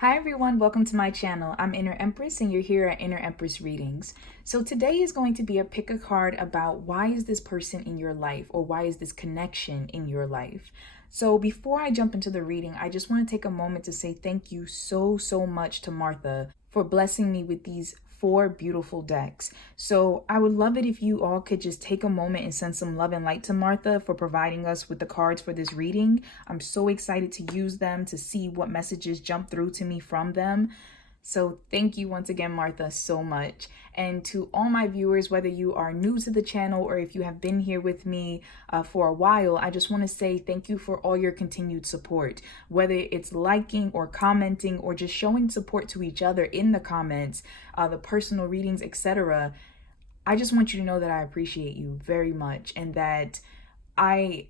Hi everyone, welcome to my channel. I'm Inner Empress and you're here at Inner Empress Readings. So today is going to be a pick a card about why is this person in your life, or why is this connection in your life. So before I jump into the reading, I just want to take a moment to say thank you so much to Martha for blessing me with these 4 beautiful decks. So I would love it if you all could just take a moment and send some love and light to Martha for providing us with the cards for this reading. I'm so excited to use them, to see what messages jump through to me from them. So thank you once again, Martha, so much. And to all my viewers, whether you are new to the channel or if you have been here with me for a while, I just want to say thank you for all your continued support. Whether it's liking or commenting or just showing support to each other in the comments, the personal readings, etc. I just want you to know that I appreciate you very much, and that I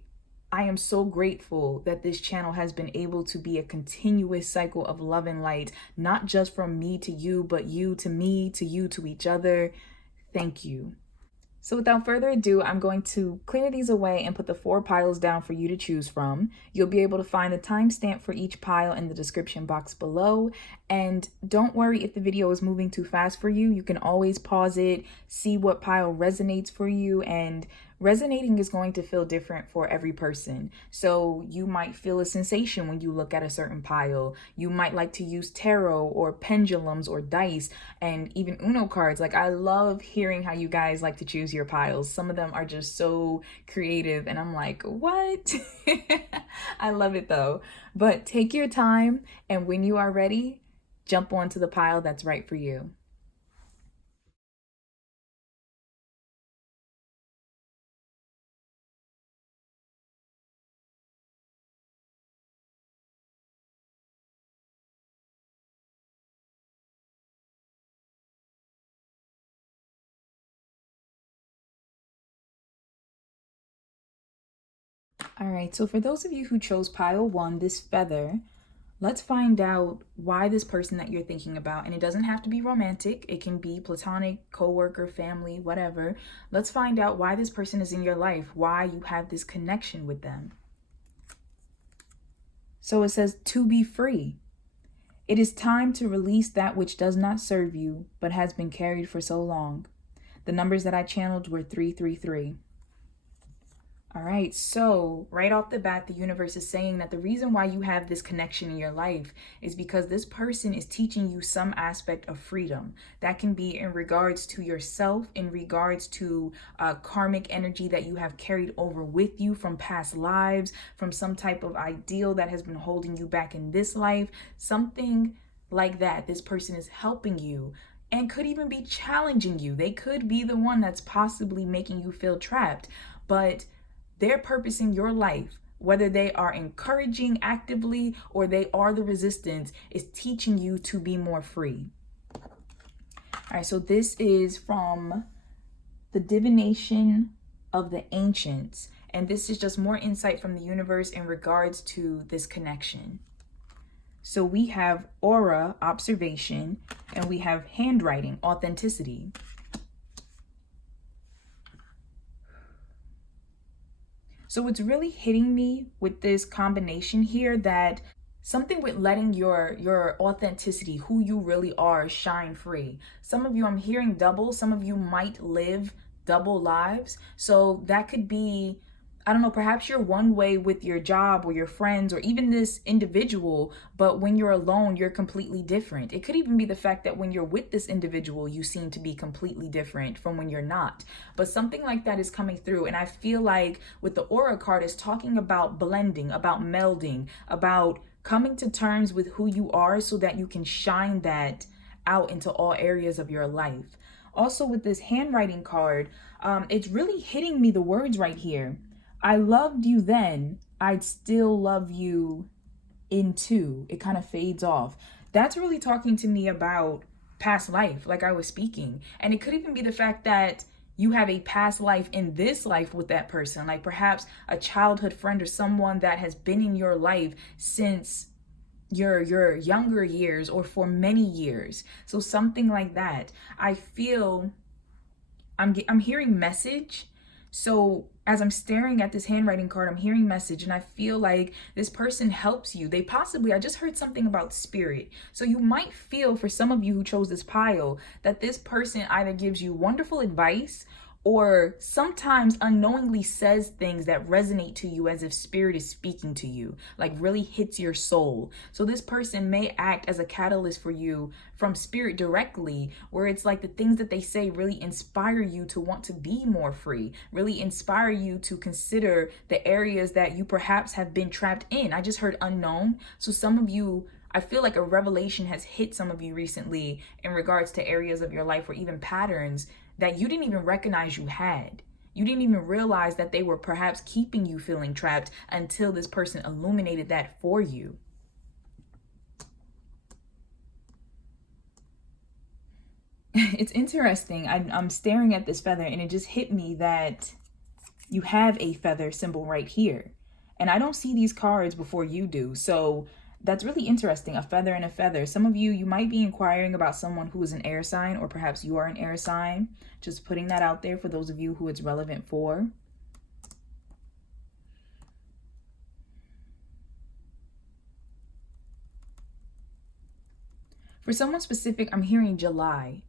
am so grateful that this channel has been able to be a continuous cycle of love and light, not just from me to you, but you to me, to you to each other. Thank you. So without further ado, I'm going to clear these away and put the 4 piles down for you to choose from. You'll be able to find the timestamp for each pile in the description box below. And don't worry if the video is moving too fast for you. You can always pause it, see what pile resonates for you, and resonating is going to feel different for every person. So you might feel a sensation when you look at a certain pile. You might like to use tarot or pendulums or dice and even Uno cards. Like, I love hearing how you guys like to choose your piles. Some of them are just so creative and I'm like, what? I love it though. But take your time, and when you are ready, jump onto the pile that's right for you. All right, so for those of you who chose pile 1, this feather, let's find out why this person that you're thinking about, and it doesn't have to be romantic, it can be platonic, coworker, family, whatever. Let's find out why this person is in your life, why you have this connection with them. So it says, to be free. It is time to release that which does not serve you, but has been carried for so long. The numbers that I channeled were 333. All right, so right off the bat, the universe is saying that the reason why you have this connection in your life is because this person is teaching you some aspect of freedom. That can be in regards to yourself, in regards to karmic energy that you have carried over with you from past lives, from some type of ideal that has been holding you back in this life, something like that. This person is helping you and could even be challenging you. They could be the one that's possibly making you feel trapped, but their purpose in your life, whether they are encouraging actively or they are the resistance, is teaching you to be more free. All right, so this is from the Divination of the Ancients, and this is just more insight from the universe in regards to this connection. So we have aura, observation, and we have handwriting, authenticity. So it's really hitting me with this combination here, that something with letting your authenticity, who you really are, shine free. Some of you, I'm hearing double. Some of you might live double lives. So that could be, I don't know, perhaps you're one way with your job or your friends or even this individual, but when you're alone, you're completely different. It could even be the fact that when you're with this individual, you seem to be completely different from when you're not. But something like that is coming through. And I feel like with the aura card, is talking about blending, about melding, about coming to terms with who you are so that you can shine that out into all areas of your life. Also with this handwriting card, it's really hitting me, the words right here. I loved you then, I'd still love you into. It kind of fades off. That's really talking to me about past life, like I was speaking. And it could even be the fact that you have a past life in this life with that person, like perhaps a childhood friend or someone that has been in your life since your younger years or for many years. So something like that. I feel I'm hearing message. So as I'm staring at this handwriting card, I'm hearing message and I feel like this person helps you. They possibly, I just heard something about spirit. So you might feel, for some of you who chose this pile, that this person either gives you wonderful advice or sometimes unknowingly says things that resonate to you as if spirit is speaking to you, like really hits your soul. So this person may act as a catalyst for you from spirit directly, where it's like the things that they say really inspire you to want to be more free, really inspire you to consider the areas that you perhaps have been trapped in. I just heard unknown. So some of you, I feel like a revelation has hit some of you recently in regards to areas of your life or even patterns that you didn't even recognize you had. You didn't even realize that they were perhaps keeping you feeling trapped until this person illuminated that for you. It's interesting. I'm staring at this feather and it just hit me that you have a feather symbol right here. And I don't see these cards before you do. So that's really interesting, a feather and a feather. Some of you, you might be inquiring about someone who is an air sign, or perhaps you are an air sign. Just putting that out there for those of you who it's relevant for. For someone specific, I'm hearing July.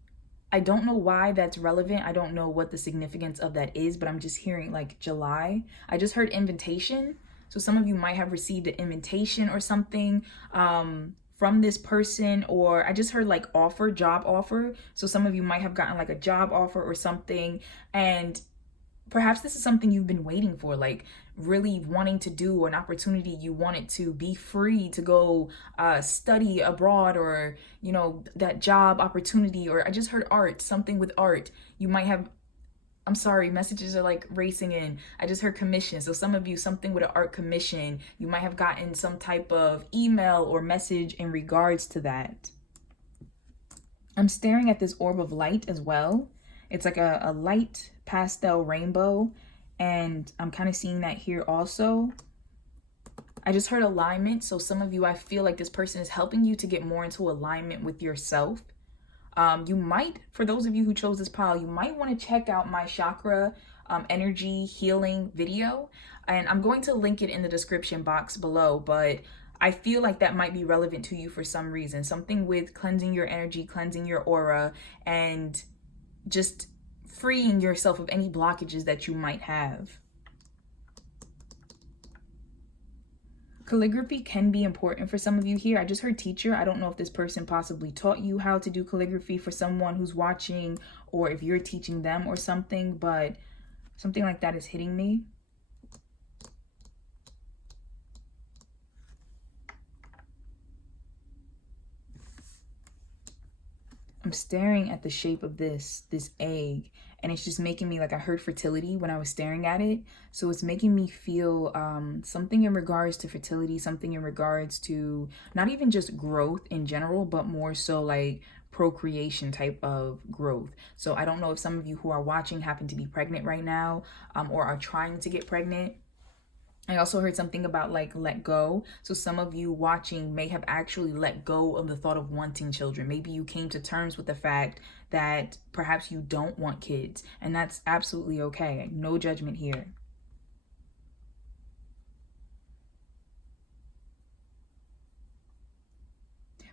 I don't know why that's relevant. I don't know what the significance of that is, but I'm just hearing like July. I just heard invitation. So some of you might have received an invitation or something from this person, or I just heard like offer, job offer. So some of you might have gotten like a job offer or something, and perhaps this is something you've been waiting for, like really wanting to do, an opportunity you wanted to be free to go study abroad, or, you know, that job opportunity. Or I just heard art, something with art. You might have, I'm sorry, messages are like racing in. I just heard commission. So some of you, something with an art commission, you might have gotten some type of email or message in regards to that. I'm staring at this orb of light as well. It's like a light pastel rainbow, and I'm kind of seeing that here also. I just heard alignment. So some of you, I feel like this person is helping you to get more into alignment with yourself. You might, for those of you who chose this pile, you might want to check out my chakra energy healing video, and I'm going to link it in the description box below, but I feel like that might be relevant to you for some reason. Something with cleansing your energy, cleansing your aura, and just freeing yourself of any blockages that you might have. Calligraphy can be important for some of you here. I just heard teacher. I don't know if this person possibly taught you how to do calligraphy for someone who's watching, or if you're teaching them or something, but something like that is hitting me. I'm staring at the shape of this egg, and it's just making me, like, I heard fertility when I was staring at it. So it's making me feel something in regards to fertility, something in regards to not even just growth in general, but more so like procreation type of growth. So I don't know if some of you who are watching happen to be pregnant right now, or are trying to get pregnant. I also heard something about like let go. So some of you watching may have actually let go of the thought of wanting children. Maybe you came to terms with the fact that perhaps you don't want kids, and that's absolutely okay. No judgment here.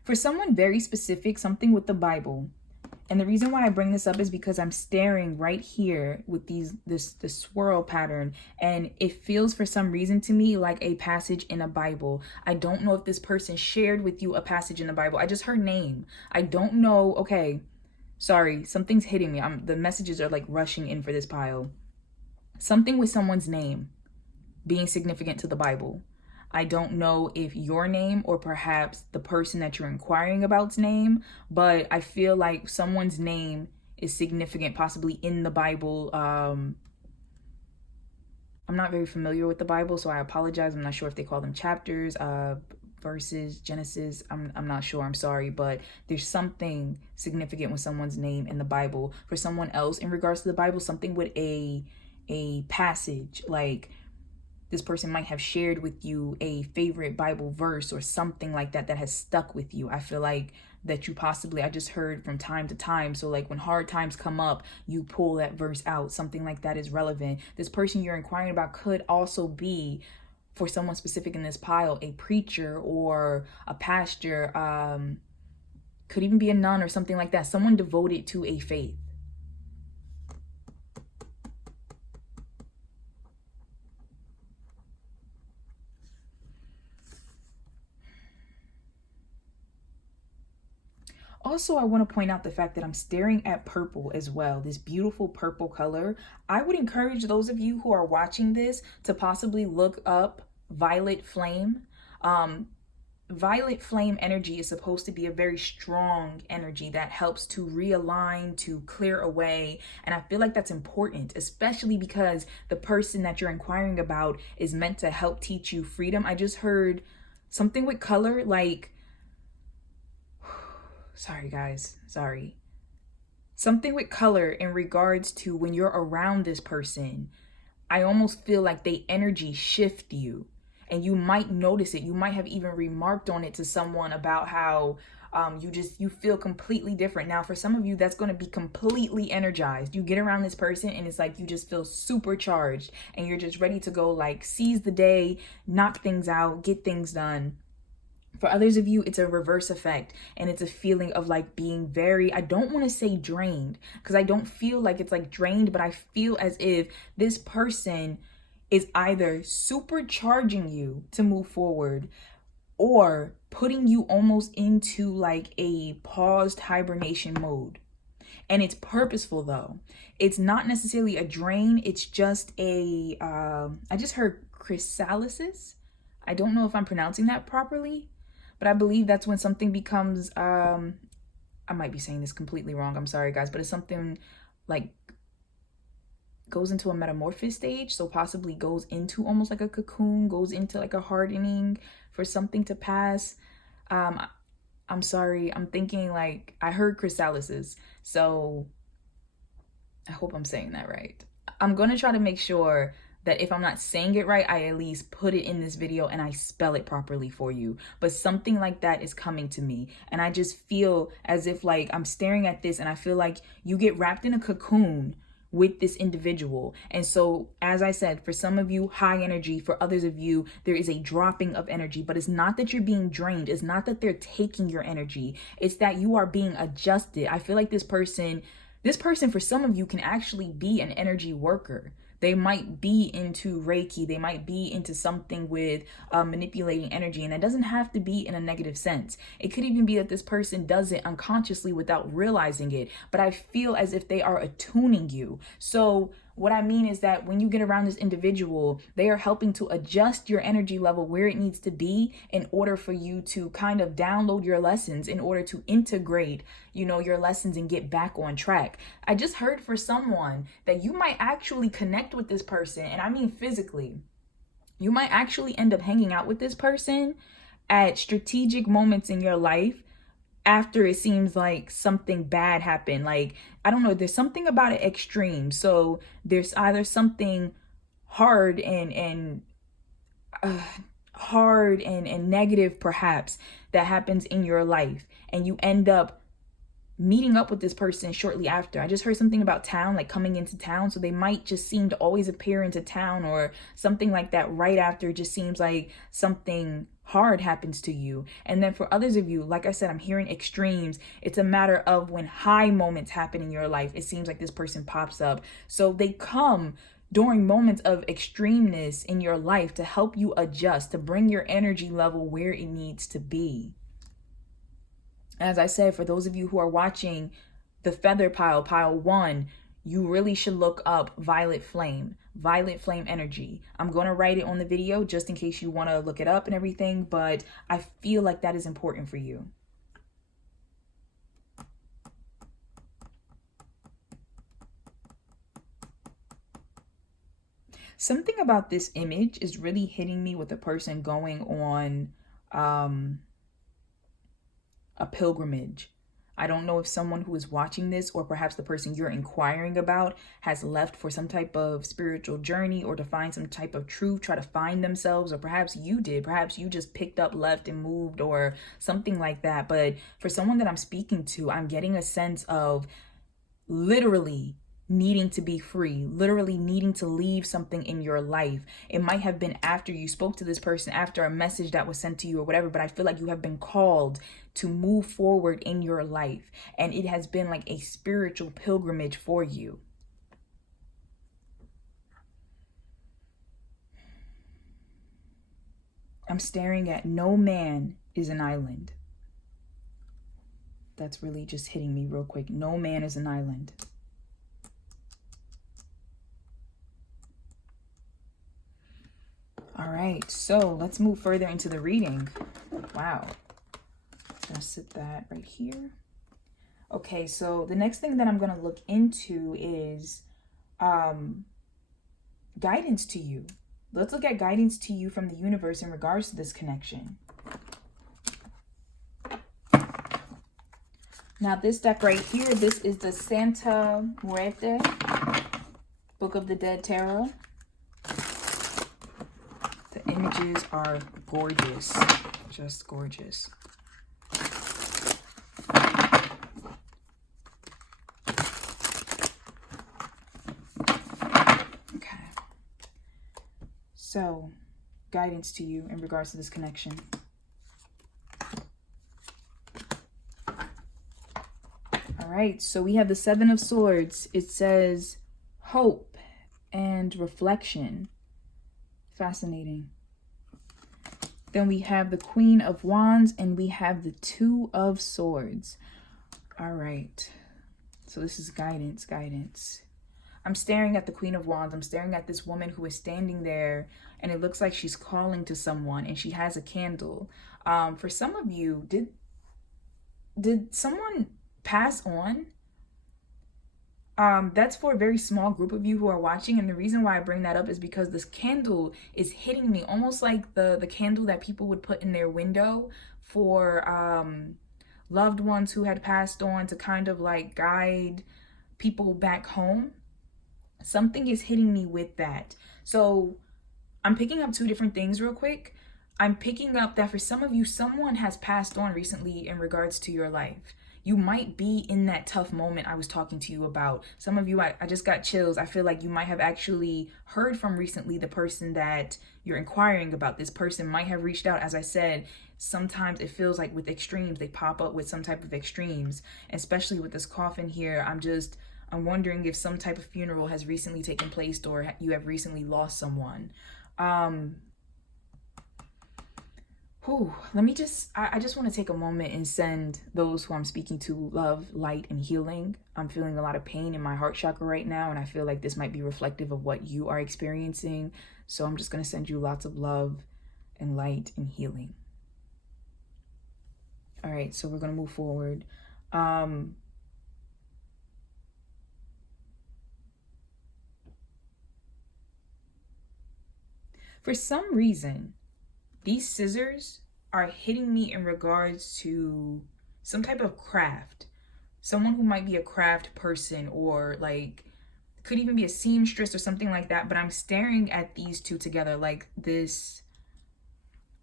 For someone very specific, something with the Bible. And the reason why I bring this up is because I'm staring right here with this swirl pattern, and it feels for some reason to me like a passage in a Bible. I don't know if this person shared with you a passage in the Bible. I just heard name. I don't know. Okay, sorry, something's hitting me. The messages are like rushing in for this pile. Something with someone's name being significant to the Bible. I don't know if your name or perhaps the person that you're inquiring about's name, but I feel like someone's name is significant, possibly in the Bible. I'm not very familiar with the Bible, so I apologize. I'm not sure if they call them chapters, verses, Genesis. I'm not sure. I'm sorry, but there's something significant with someone's name in the Bible. For someone else, in regards to the Bible, something with a passage, like This person might have shared with you a favorite Bible verse or something like that that has stuck with you. I feel like that you possibly, I just heard from time to time. So like when hard times come up, you pull that verse out. Something like that is relevant. This person you're inquiring about could also be, for someone specific in this pile, a preacher or a pastor, could even be a nun or something like that. Someone devoted to a faith. Also, I want to point out the fact that I'm staring at purple as well, this beautiful purple color. I would encourage those of you who are watching this to possibly look up violet flame. Violet flame energy is supposed to be a very strong energy that helps to realign, to clear away. And I feel like that's important, especially because the person that you're inquiring about is meant to help teach you freedom. I just heard something with color, like, sorry guys, sorry. Something with color in regards to when you're around this person. I almost feel like they energy shift you, and you might notice it. You might have even remarked on it to someone about how you feel completely different. Now, for some of you, that's going to be completely energized. You get around this person and it's like you just feel supercharged and you're just ready to go, like, seize the day, knock things out, get things done. For others of you, it's a reverse effect, and it's a feeling of like being very, I don't want to say drained, because I don't feel like it's like drained, but I feel as if this person is either supercharging you to move forward or putting you almost into like a paused hibernation mode. And it's purposeful though. It's not necessarily a drain. It's just a, I just heard chrysalysis. I don't know if I'm pronouncing that properly, but I believe that's when something becomes, I might be saying this completely wrong. I'm sorry guys, but it's something like goes into a metamorphosis stage. So possibly goes into almost like a cocoon, goes into like a hardening for something to pass. I'm sorry. I'm thinking like, I heard chrysalysis. So I hope I'm saying that right. I'm going to try to make sure that if I'm not saying it right, I at least put it in this video and I spell it properly for you. But something like that is coming to me. And I just feel as if like I'm staring at this and I feel like you get wrapped in a cocoon with this individual. And so, as I said, for some of you, high energy. For others of you, there is a dropping of energy. But it's not that you're being drained. It's not that they're taking your energy. It's that you are being adjusted. I feel like this person, for some of you, can actually be an energy worker. They might be into Reiki. They might be into something with manipulating energy. And that doesn't have to be in a negative sense. It could even be that this person does it unconsciously without realizing it. But I feel as if they are attuning you. So what I mean is that when you get around this individual, they are helping to adjust your energy level where it needs to be in order for you to kind of download your lessons, in order to integrate, your lessons and get back on track. I just heard for someone that you might actually connect with this person, and I mean physically. You might actually end up hanging out with this person at strategic moments in your life after it seems like something bad happened. Like, I don't know, there's something about it extreme. So there's either something hard and negative perhaps that happens in your life, and you end up meeting up with this person shortly after. I just heard something about town, like coming into town. So they might just seem to always appear into town or something like that right after. It just seems like something hard happens to you. And then for others of you, like I said, I'm hearing extremes. It's a matter of when high moments happen in your life, it seems like this person pops up. So they come during moments of extremeness in your life to help you adjust, to bring your energy level where it needs to be. As I said, for those of you who are watching the feather pile 1, you really should look up violet flame energy. I'm going to write it on the video just in case you want to look it up and everything, but I feel like that is important for you. Something about this image is really hitting me with a person going on a pilgrimage. I don't know if someone who is watching this, or perhaps the person you're inquiring about, has left for some type of spiritual journey or to find some type of truth, try to find themselves, or perhaps you did. Perhaps you just picked up, left, and moved, or something like that. But for someone that I'm speaking to, I'm getting a sense of literally needing to be free, literally needing to leave something in your life. It might have been after you spoke to this person, after a message that was sent to you or whatever, but I feel like you have been called to move forward in your life, and it has been like a spiritual pilgrimage for you. I'm staring at no man is an island. That's really just hitting me real quick. No man is an island. All right, so let's move further into the reading. Wow. I'm gonna sit that right here. Okay, so the next thing that I'm gonna look into is guidance to you. Let's look at guidance to you from the universe in regards to this connection. Now this deck right here, this is the Santa Muerte, Book of the Dead Tarot. The images are gorgeous, just gorgeous. Okay. So, guidance to you in regards to this connection. All right, so we have the Seven of Swords. It says hope and reflection. Fascinating. Then we have the Queen of Wands and we have the Two of Swords. All right. So this is guidance. I'm staring at the Queen of Wands. I'm staring at this woman who is standing there, and it looks like she's calling to someone, and she has a candle. For some of you, did someone pass on? That's for a very small group of you who are watching, and the reason why I bring that up is because this candle is hitting me almost like the candle that people would put in their window for loved ones who had passed on, to kind of like guide people back home. Something is hitting me with that. So I'm picking up two different things real quick. I'm picking up that for some of you, someone has passed on recently in regards to your life. You might be in that tough moment I was talking to you about. Some of you, I just got chills. I feel like you might have actually heard from recently the person that you're inquiring about. This person might have reached out. As I said, sometimes it feels like with extremes, they pop up with some type of extremes, especially with this coffin here. I'm wondering if some type of funeral has recently taken place, or you have recently lost someone. Let me I just want to take a moment and send those who I'm speaking to love, light, and healing. I'm feeling a lot of pain in my heart chakra right now, and I feel like this might be reflective of what you are experiencing. So I'm just going to send you lots of love and light and healing. All right, so we're going to move forward. For some reason, these scissors are hitting me in regards to some type of craft. Someone who might be a craft person, or like could even be a seamstress or something like that. But I'm staring at these two together like this.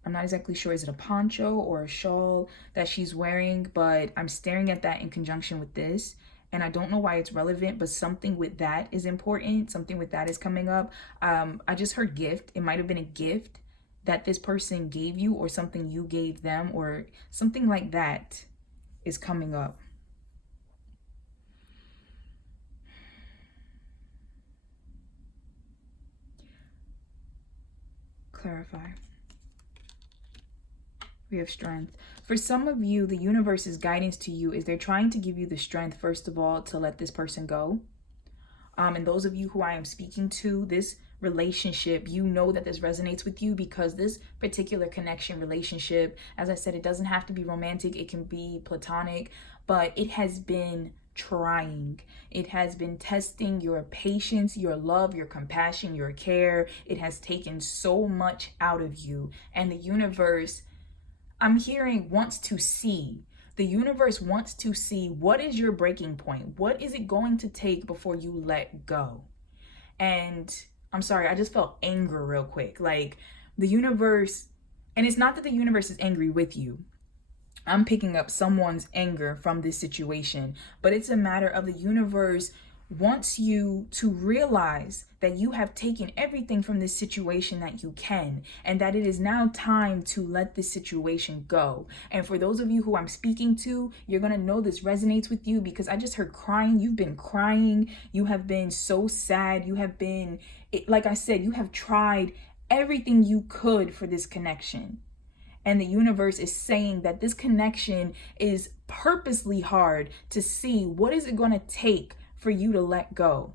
I'm not exactly sure. Is it a poncho or a shawl that she's wearing? But I'm staring at that in conjunction with this. And I don't know why it's relevant, but something with that is important. Something with that is coming up. I just heard gift. It might have been a gift that this person gave you, or something you gave them, or something like that is coming up. Clarify. We have strength. For some of you, the universe's guidance to you is they're trying to give you the strength, first of all, to let this person go. And those of you who I am speaking to, this relationship, you know that this resonates with you, because this particular connection, relationship, as I said, it doesn't have to be romantic. It can be platonic, but it has been trying. It has been testing your patience, your love, your compassion, your care. It has taken so much out of you. And the universe, I'm hearing, wants to see The universe wants to see, what is your breaking point? What is it going to take before you let go? And I'm sorry, I just felt anger real quick. Like the universe, and it's not that the universe is angry with you. I'm picking up someone's anger from this situation, but it's a matter of the universe wants you to realize that you have taken everything from this situation that you can, and that it is now time to let this situation go. And for those of you who I'm speaking to, you're gonna know this resonates with you, because I just heard crying. You've been crying. You have been so sad. You have been, like I said, you have tried everything you could for this connection. And the universe is saying that this connection is purposely hard to see. What is it going to take for you to let go?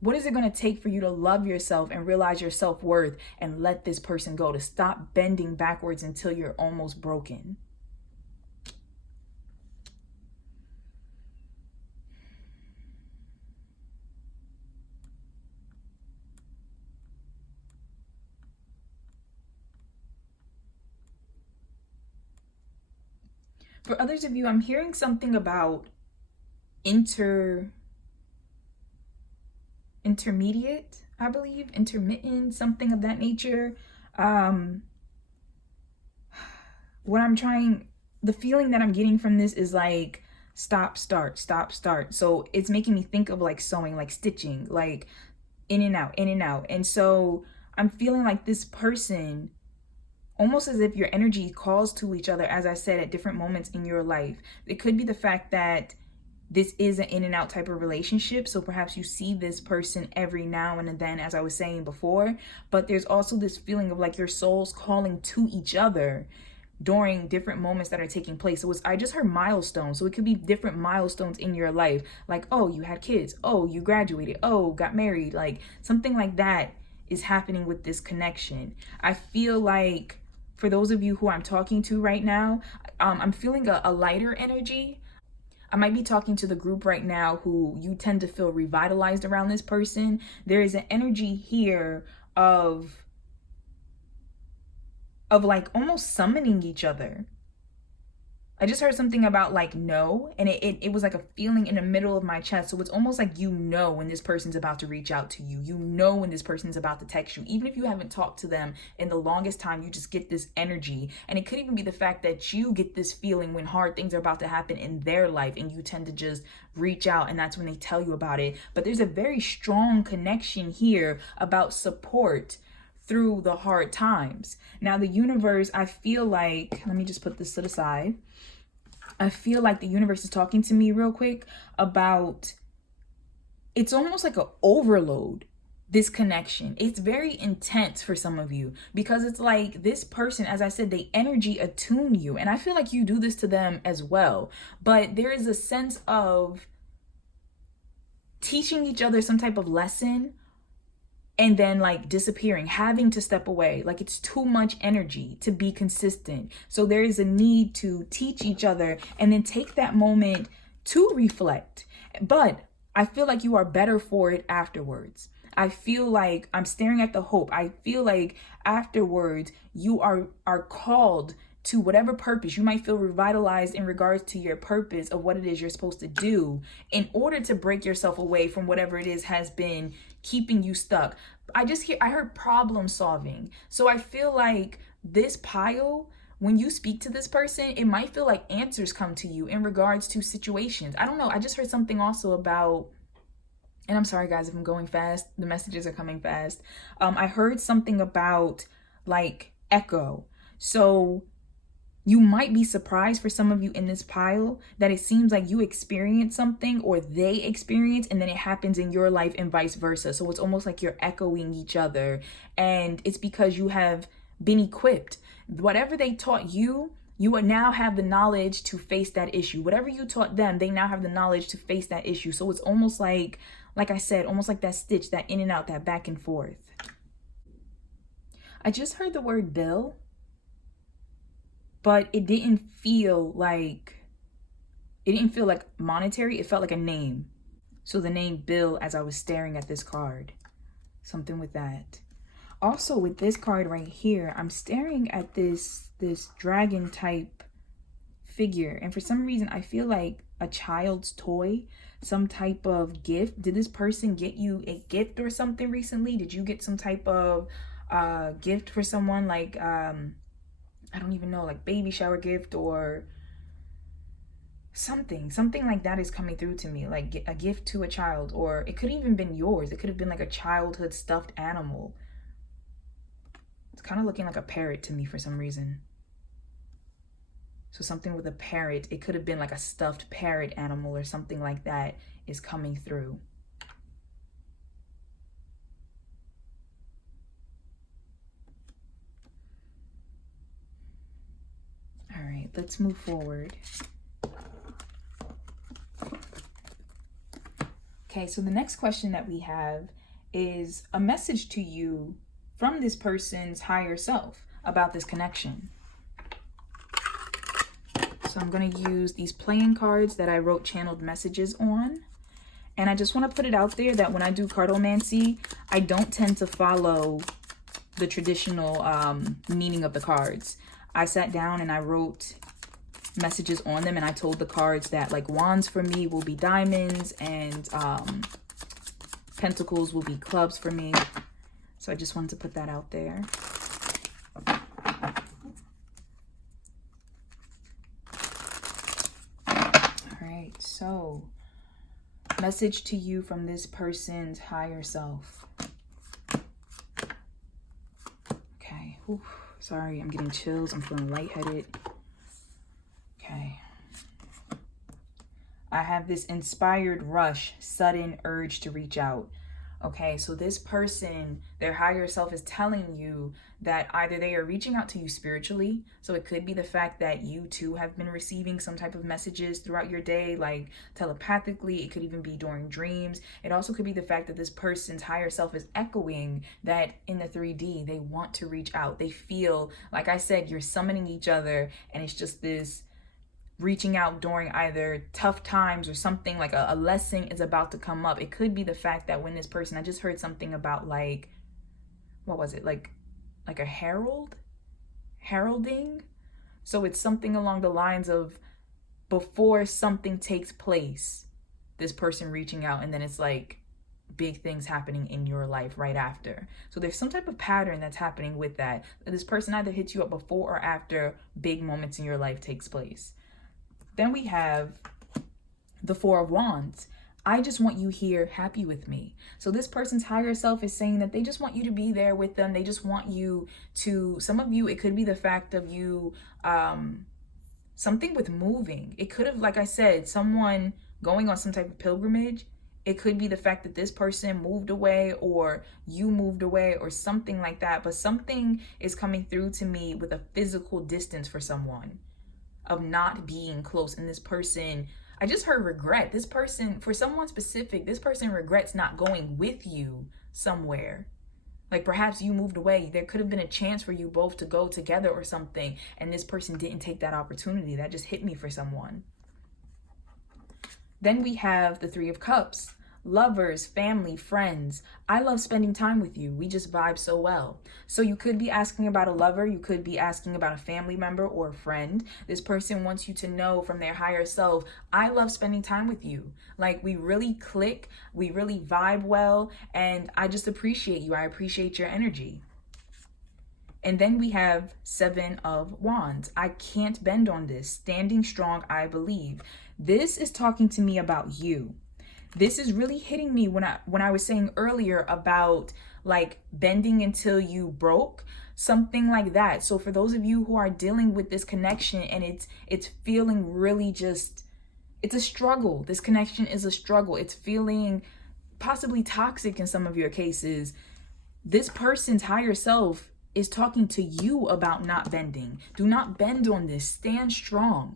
What is it going to take for you to love yourself and realize your self-worth and let this person go, to stop bending backwards until you're almost broken? For others of you, I'm hearing something about intermediate, I believe, intermittent, something of that nature. The feeling that I'm getting from this is like stop, start, stop, start. So it's making me think of like sewing, like stitching, like in and out, in and out. And so I'm feeling like this person, almost as if your energy calls to each other, as I said, at different moments in your life. It could be the fact that this is an in and out type of relationship. So perhaps you see this person every now and then, as I was saying before, but there's also this feeling of like your souls calling to each other during different moments that are taking place. So I just heard milestones. So it could be different milestones in your life. Like, oh, you had kids. Oh, you graduated. Oh, got married. Like something like that is happening with this connection. I feel like for those of you who I'm talking to right now, I'm feeling a lighter energy. I might be talking to the group right now who you tend to feel revitalized around this person. There is an energy here of like almost summoning each other. I just heard something about like no, and it was like a feeling in the middle of my chest. So it's almost like you know when this person's about to reach out to you. You know when this person's about to text you. Even if you haven't talked to them in the longest time, you just get this energy. And it could even be the fact that you get this feeling when hard things are about to happen in their life, and you tend to just reach out, and that's when they tell you about it. But there's a very strong connection here about support through the hard times. Now the universe, I feel like, let me just put this to the side. I feel like the universe is talking to me real quick about, it's almost like an overload, this connection. It's very intense for some of you, because it's like this person, as I said, they energy attune you. And I feel like you do this to them as well. But there is a sense of teaching each other some type of lesson and then like disappearing, having to step away. Like it's too much energy to be consistent. So there is a need to teach each other and then take that moment to reflect. But I feel like you are better for it afterwards. I feel like I'm staring at the hope. I feel like afterwards you are called to whatever purpose. You might feel revitalized in regards to your purpose of what it is you're supposed to do in order to break yourself away from whatever it is has been keeping you stuck. I heard problem solving. So I feel like this pile, when you speak to this person, it might feel like answers come to you in regards to situations. I don't know. I just heard something also about, and I'm sorry guys if I'm going fast, the messages are coming fast. I heard something about like echo. So you might be surprised, for some of you in this pile, that it seems like you experience something or they experience, and then it happens in your life and vice versa. So it's almost like you're echoing each other, and it's because you have been equipped. Whatever they taught you, you would now have the knowledge to face that issue. Whatever you taught them, they now have the knowledge to face that issue. So it's almost like I said, almost like that stitch, that in and out, that back and forth. I just heard the word bill, but it didn't feel like monetary. It felt like a name. So the name Bill, as I was staring at this card, something with that. Also with this card right here, I'm staring at this dragon type figure. And for some reason, I feel like a child's toy, some type of gift. Did this person get you a gift or something recently? Did you get some type of gift for someone, like I don't even know, like baby shower gift or something like that is coming through to me, like a gift to a child, or it could even been yours. It could have been like a childhood stuffed animal. It's kind of looking like a parrot to me for some reason. So something with a parrot, it could have been like a stuffed parrot animal or something like that is coming through. All right, let's move forward. Okay, so the next question that we have is a message to you from this person's higher self about this connection. So I'm going to use these playing cards that I wrote channeled messages on. And I just want to put it out there that when I do cardomancy, I don't tend to follow the traditional meaning of the cards. I sat down and I wrote messages on them, and I told the cards that, like, wands for me will be diamonds, and pentacles will be clubs for me. So I just wanted to put that out there. All right, so message to you from this person's higher self. Okay. Whew. Sorry, I'm getting chills. I'm feeling lightheaded. Okay. I have this inspired rush, sudden urge to reach out. Okay, so this person, their higher self, is telling you that either they are reaching out to you spiritually. So it could be the fact that you too have been receiving some type of messages throughout your day, like telepathically. It could even be during dreams. It also could be the fact that this person's higher self is echoing that in the 3D, they want to reach out. They feel, like I said, you're summoning each other, and it's just this reaching out during either tough times or something, like a lesson is about to come up. It could be the fact that when this person, I just heard something about, like, what was it, like a heralding. So it's something along the lines of, before something takes place, this person reaching out, and then it's like big things happening in your life right after. So there's some type of pattern that's happening with that. This person either hits you up before or after big moments in your life takes place. Then we have the Four of Wands. I just want you here happy with me. So this person's higher self is saying that they just want you to be there with them. They just want you to, some of you, it could be the fact of you, something with moving. It could have, like I said, someone going on some type of pilgrimage. It could be the fact that this person moved away or you moved away or something like that. But something is coming through to me with a physical distance for someone, of not being close. And this person, I just heard regret. This person, for someone specific, this person regrets not going with you somewhere. Like perhaps you moved away. There could have been a chance for you both to go together or something, and this person didn't take that opportunity. That just hit me for someone. Then we have the Three of Cups. Lovers, family, friends. I love spending time with you. We just vibe so well. So you could be asking about a lover. You could be asking about a family member or a friend. This person wants you to know from their higher self, I love spending time with you. Like, we really click. We really vibe well. And I just appreciate you. I appreciate your energy. And then we have Seven of Wands. I can't bend on this. Standing strong, I believe. This is talking to me about you. This is really hitting me when I was saying earlier about, like, bending until you broke, something like that. So for those of you who are dealing with this connection and it's feeling really just, it's a struggle. This connection is a struggle. It's feeling possibly toxic in some of your cases. This person's higher self is talking to you about not bending. Do not bend on this. Stand strong.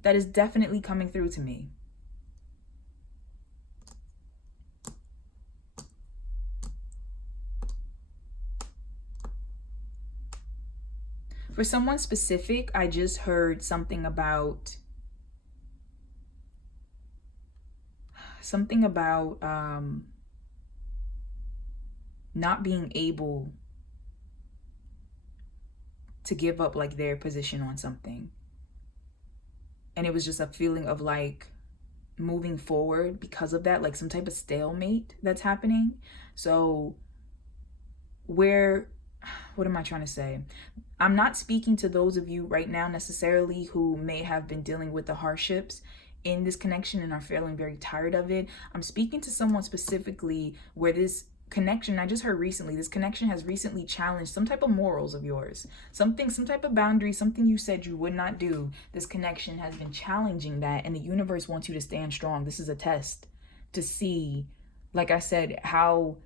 That is definitely coming through to me. For someone specific, I just heard something about not being able to give up, like, their position on something. And it was just a feeling of like moving forward because of that, like some type of stalemate that's happening. So what am I trying to say? I'm not speaking to those of you right now necessarily who may have been dealing with the hardships in this connection and are feeling very tired of it. I'm speaking to someone specifically where this connection, I just heard recently, this connection has recently challenged some type of morals of yours, some type of boundary, something you said you would not do. This connection has been challenging that, and the universe wants you to stand strong. This is a test to see, like I said, how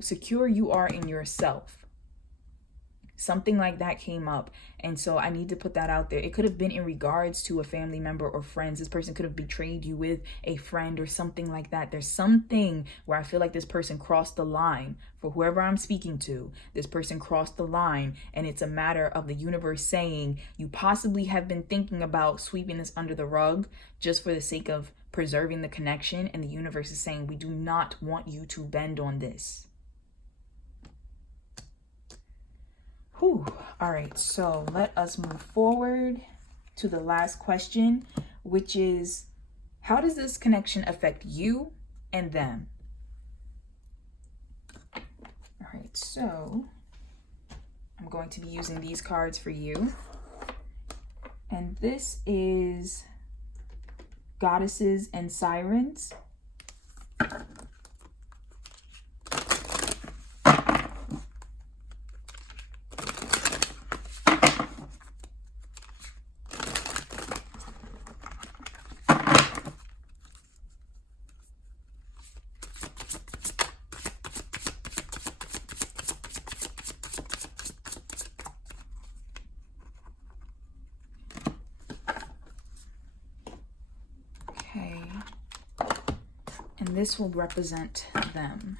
secure you are in yourself. Something like that came up. And so I need to put that out there. It could have been in regards to a family member or friends. This person could have betrayed you with a friend or something like that. There's something where I feel like this person crossed the line. For whoever I'm speaking to, this person crossed the line, and it's a matter of the universe saying you possibly have been thinking about sweeping this under the rug just for the sake of preserving the connection, and the universe is saying we do not want you to bend on this. Whew. All right, so let us move forward to the last question, which is, how does this connection affect you and them? All right, so I'm going to be using these cards for you. And this is Goddesses and Sirens. And this will represent them.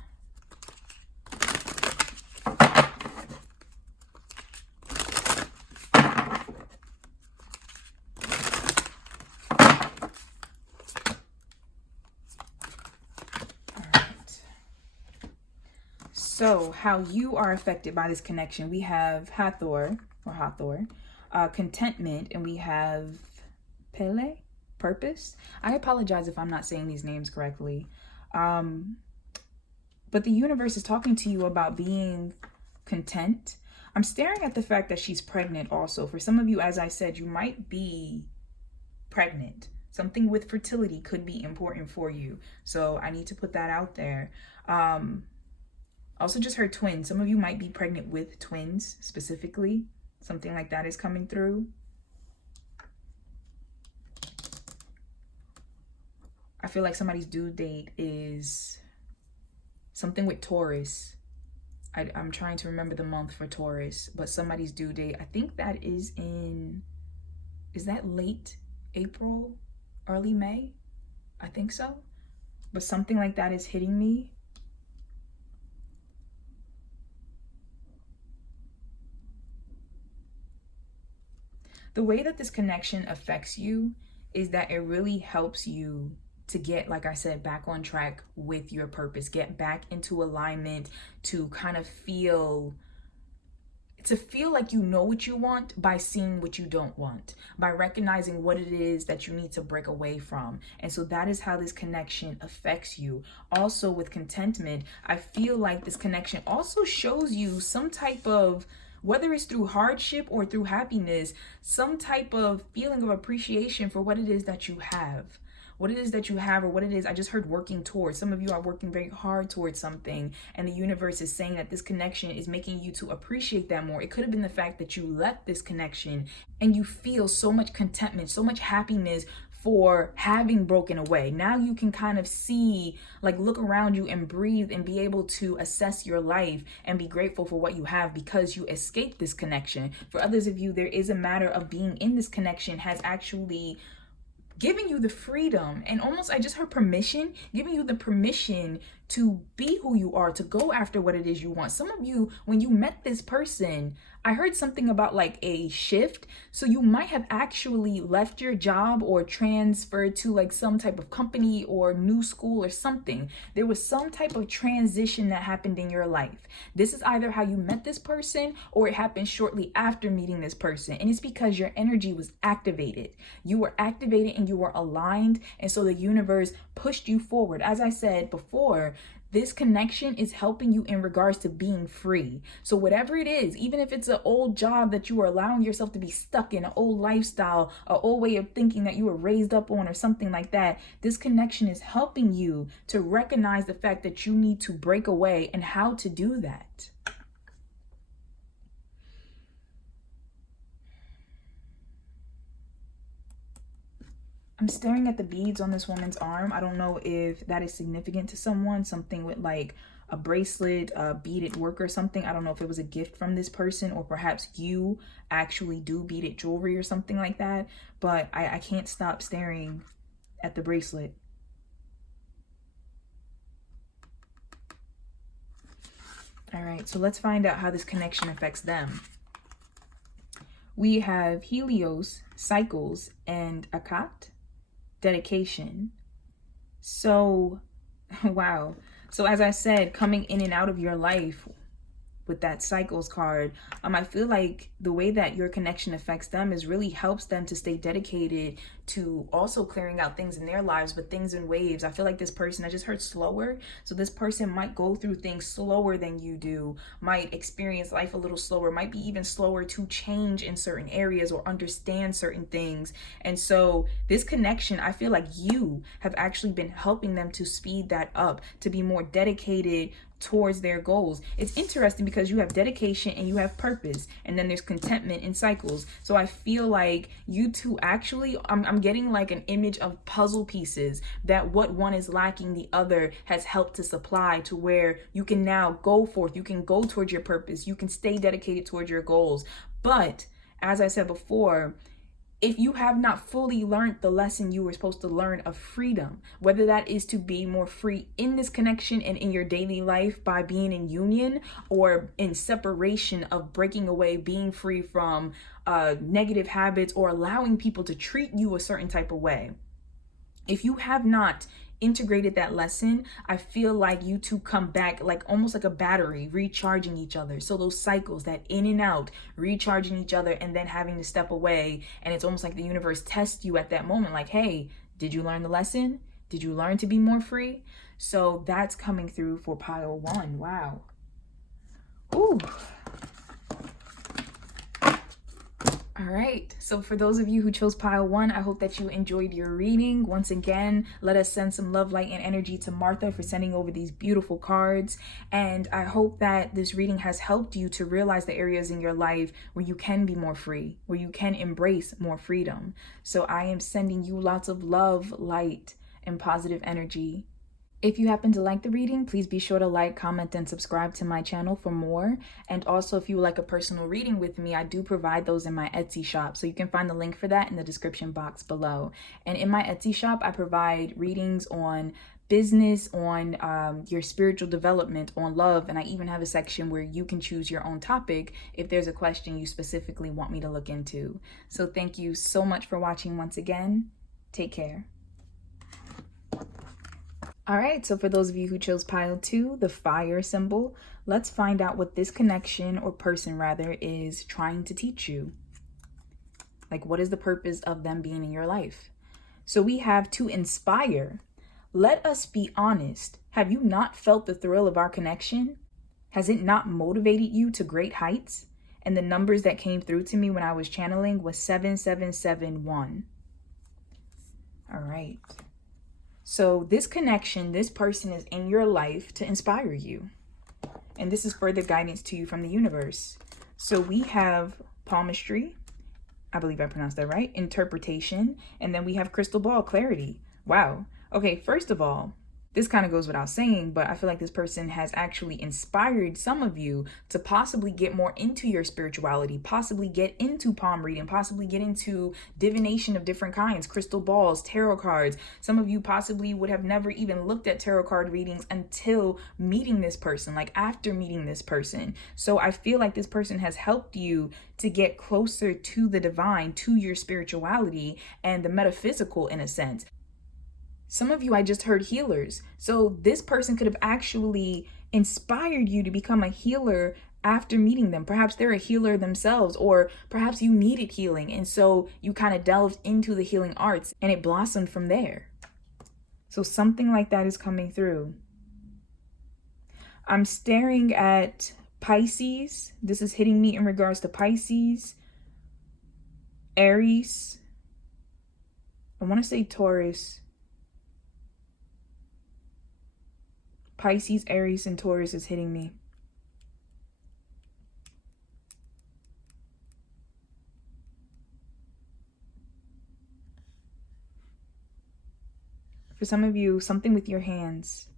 So how you are affected by this connection, we have Hathor, contentment, and we have Pele, purpose. I apologize if I'm not saying these names correctly. But the universe is talking to you about being content. I'm staring at the fact that she's pregnant also. For some of you, as I said, you might be pregnant. Something with fertility could be important for you. So I need to put that out there. Also just heard twins. Some of you might be pregnant with twins specifically. Something like that is coming through. I feel like somebody's due date is something with Taurus. I'm trying to remember the month for Taurus, but somebody's due date, I think that is that late April, early May? I think so. But something like that is hitting me. The way that this connection affects you is that it really helps you to get, like I said, back on track with your purpose, get back into alignment, to kind of feel like you know what you want by seeing what you don't want, by recognizing what it is that you need to break away from. And so that is how this connection affects you. Also with contentment, I feel like this connection also shows you some type of, whether it's through hardship or through happiness, some type of feeling of appreciation for what it is that you have. What it is that you have, or what it is, I just heard working towards. Some of you are working very hard towards something, and the universe is saying that this connection is making you to appreciate that more. It could have been the fact that you left this connection and you feel so much contentment, so much happiness for having broken away. Now you can kind of see, like, look around you and breathe and be able to assess your life and be grateful for what you have because you escaped this connection. For others of you, there is a matter of being in this connection has actually giving you the freedom and almost, I just heard permission, giving you the permission to be who you are, to go after what it is you want. Some of you, when you met this person, I heard something about like a shift. So you might have actually left your job or transferred to like some type of company or new school or something. There was some type of transition that happened in your life. This is either how you met this person or it happened shortly after meeting this person. And it's because your energy was activated. You were activated and you were aligned. And so the universe pushed you forward. As I said before, this connection is helping you in regards to being free. So whatever it is, even if it's an old job that you are allowing yourself to be stuck in, an old lifestyle, an old way of thinking that you were raised up on or something like that, this connection is helping you to recognize the fact that you need to break away and how to do that. I'm staring at the beads on this woman's arm. I don't know if that is significant to someone, something with like a bracelet, a beaded work or something. I don't know if it was a gift from this person or perhaps you actually do beaded jewelry or something like that. But I can't stop staring at the bracelet. All right, so let's find out how this connection affects them. We have Helios, cycles, and Akat, dedication. So, wow. So as I said, coming in and out of your life with that cycles card, I feel like the way that your connection affects them is really helps them to stay dedicated to also clearing out things in their lives, but things in waves. I feel like this person, I just heard slower. So this person might go through things slower than you do, might experience life a little slower, might be even slower to change in certain areas or understand certain things. And so this connection, I feel like you have actually been helping them to speed that up, to be more dedicated towards their goals. It's interesting because you have dedication and you have purpose, and then there's contentment in cycles. So I feel like you two actually, I'm getting like an image of puzzle pieces that what one is lacking, the other has helped to supply, to where you can now go forth, you can go towards your purpose, you can stay dedicated towards your goals. But as I said before, if you have not fully learned the lesson you were supposed to learn of freedom, whether that is to be more free in this connection and in your daily life by being in union, or in separation of breaking away, being free from negative habits or allowing people to treat you a certain type of way. If you have not integrated that lesson, I feel like you two come back like almost like a battery, recharging each other. So those cycles, that in and out, recharging each other and then having to step away. And it's almost like the universe tests you at that moment, like, hey, did you learn the lesson? Did you learn to be more free? So that's coming through for pile 1. Wow. Ooh. All right, so for those of you who chose pile 1, I hope that you enjoyed your reading. Once again, let us send some love, light, and energy to Martha for sending over these beautiful cards. And I hope that this reading has helped you to realize the areas in your life where you can be more free, where you can embrace more freedom. So I am sending you lots of love, light, and positive energy. If you happen to like the reading, please be sure to like, comment, and subscribe to my channel for more. And also, if you would like a personal reading with me, I do provide those in my Etsy shop. So you can find the link for that in the description box below. And in my Etsy shop, I provide readings on business, on your spiritual development, on love. And I even have a section where you can choose your own topic if there's a question you specifically want me to look into. So thank you so much for watching once again. Take care. All right, so for those of you who chose pile 2, the fire symbol, let's find out what this connection, or person rather, is trying to teach you. Like, what is the purpose of them being in your life? So we have to inspire. Let us be honest. Have you not felt the thrill of our connection? Has it not motivated you to great heights? And the numbers that came through to me when I was channeling was 7771. All right. So this connection, this person is in your life to inspire you. And this is further guidance to you from the universe. So we have palmistry. I believe I pronounced that right. Interpretation. And then we have crystal ball, clarity. Wow. Okay, first of all, this kind of goes without saying, but I feel like this person has actually inspired some of you to possibly get more into your spirituality, possibly get into palm reading, possibly get into divination of different kinds, crystal balls, tarot cards. Some of you possibly would have never even looked at tarot card readings until meeting this person, like after meeting this person. So I feel like this person has helped you to get closer to the divine, to your spirituality and the metaphysical in a sense. Some of you, I just heard healers. So this person could have actually inspired you to become a healer after meeting them. Perhaps they're a healer themselves, or perhaps you needed healing. And so you kind of delved into the healing arts and it blossomed from there. So something like that is coming through. I'm staring at Pisces. This is hitting me in regards to Pisces, Aries. I want to say Taurus. Pisces, Aries, and Taurus is hitting me. For some of you, something with your hands.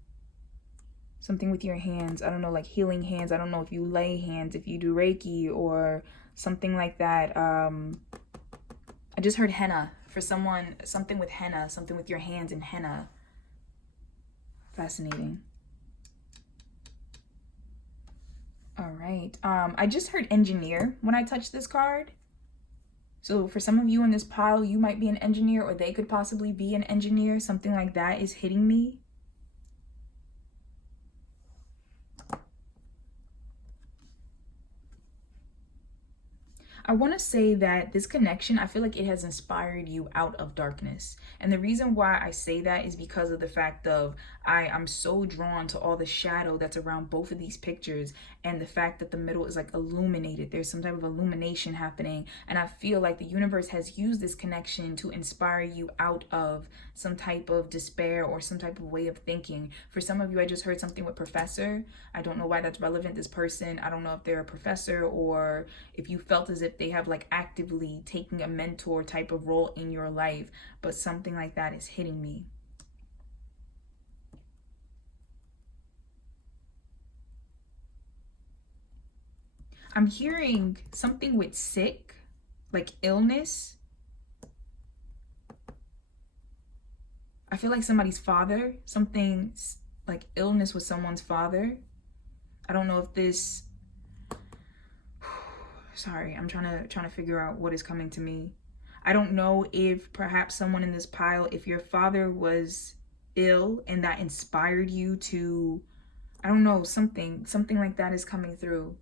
Something with your hands. I don't know, like healing hands. I don't know if you lay hands, if you do Reiki or something like that. I just heard henna. For someone, something with henna, something with your hands and henna. Fascinating. All right. I just heard engineer when I touched this card. So for some of you in this pile, you might be an engineer, or they could possibly be an engineer. Something like that is hitting me. I want to say that this connection, I feel like it has inspired you out of darkness. And the reason why I say that is because of the fact of I'm so drawn to all the shadow that's around both of these pictures, and the fact that the middle is like illuminated. There's some type of illumination happening. And I feel like the universe has used this connection to inspire you out of some type of despair or some type of way of thinking. For some of you, I just heard something with professor. I don't know why that's relevant. This person, I don't know if they're a professor or if you felt as if they have like actively taking a mentor type of role in your life, but something like that is hitting me. I'm hearing something with sick, like illness. I feel like somebody's father, something like illness with someone's father. I don't know if this, sorry, I'm trying to figure out what is coming to me. I don't know if perhaps someone in this pile, if your father was ill and that inspired you to, I don't know, something like that is coming through.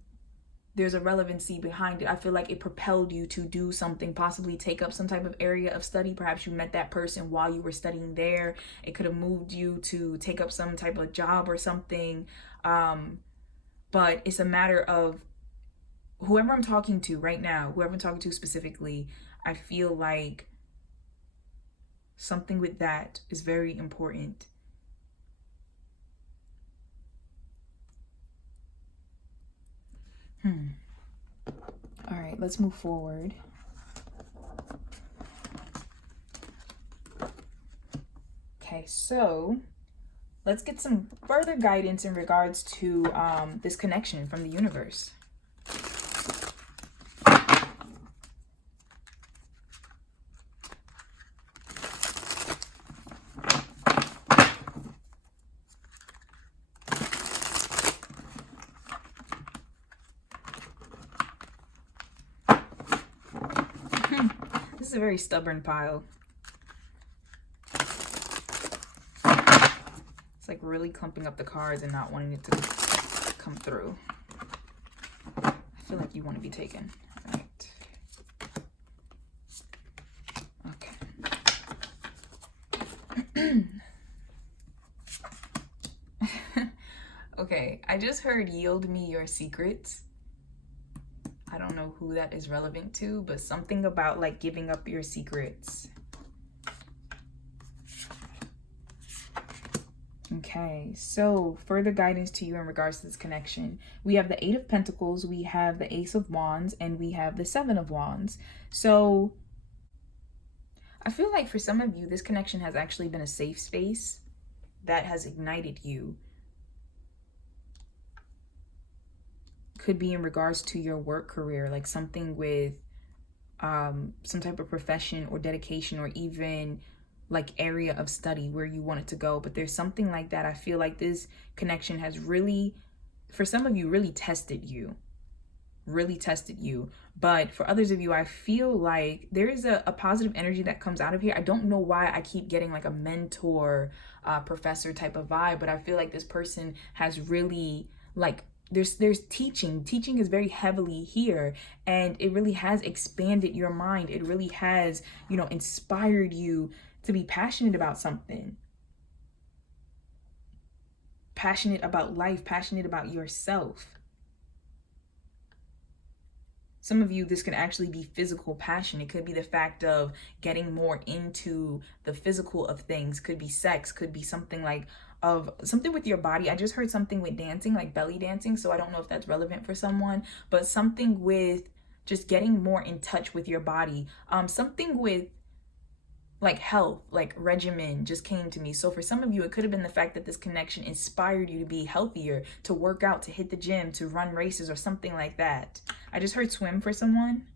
There's a relevancy behind it. I feel like it propelled you to do something, possibly take up some type of area of study. Perhaps you met that person while you were studying there. It could have moved you to take up some type of job or something. But it's a matter of whoever I'm talking to right now, whoever I'm talking to specifically, I feel like something with that is very important. All right, let's move forward. Okay, so let's get some further guidance in regards to this connection from the universe. This is a very stubborn pile. It's like really clumping up the cards and not wanting it to come through. I feel like you want to be taken. All right. Okay. Okay, I just heard yield me your secrets. I don't know who that is relevant to, but something about like giving up your secrets. Okay, so further guidance to you in regards to this connection. We have the Eight of Pentacles, we have the Ace of Wands, and we have the Seven of Wands. So I feel like for some of you, this connection has actually been a safe space. that has ignited you. Could be in regards to your work career, like something with some type of profession or dedication, or even like area of study where you want it to go. But there's something like that. I feel like this connection has really, for some of you, really tested you. But for others of you, I feel like there is a positive energy that comes out of here. I don't know why I keep getting like a mentor, professor type of vibe, but I feel like this person has really like, there's teaching is very heavily here, and it really has expanded your mind. It really has, you know, inspired you to be passionate about something, passionate about life, passionate about yourself. Some of you, this could actually be physical passion. It could be the fact of getting more into the physical of things. Could be sex, could be something like of something with your body. I just heard something with dancing, like belly dancing. So I don't know if that's relevant for someone, but something with just getting more in touch with your body. Something with like health, like regimen just came to me. So for some of you, it could have been the fact that this connection inspired you to be healthier, to work out, to hit the gym, to run races or something like that. I just heard swim for someone.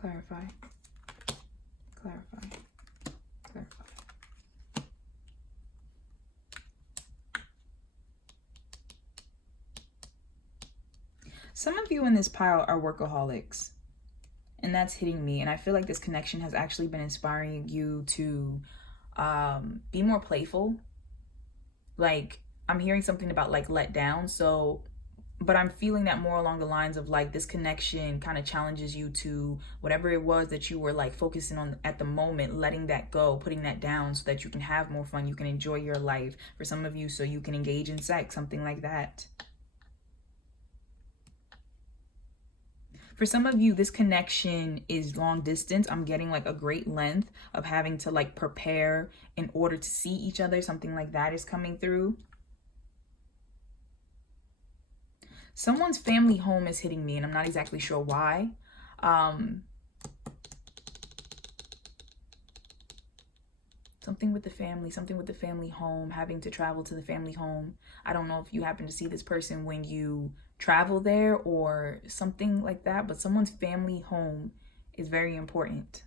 Clarify. Some of you in this pile are workaholics, and that's hitting me. And I feel like this connection has actually been inspiring you to be more playful. Like, I'm hearing something about like let down. So, but I'm feeling that more along the lines of like this connection kind of challenges you to whatever it was that you were like focusing on at the moment, letting that go, putting that down so that you can have more fun. You can enjoy your life. For some of you, so you can engage in sex, something like that. For some of you, this connection is long distance. I'm getting like a great length of having to like prepare in order to see each other. Something like that is coming through. Someone's family home is hitting me, and I'm not exactly sure why. Something with the family home, having to travel to the family home. I don't know if you happen to see this person when you travel there or something like that, but someone's family home is very important.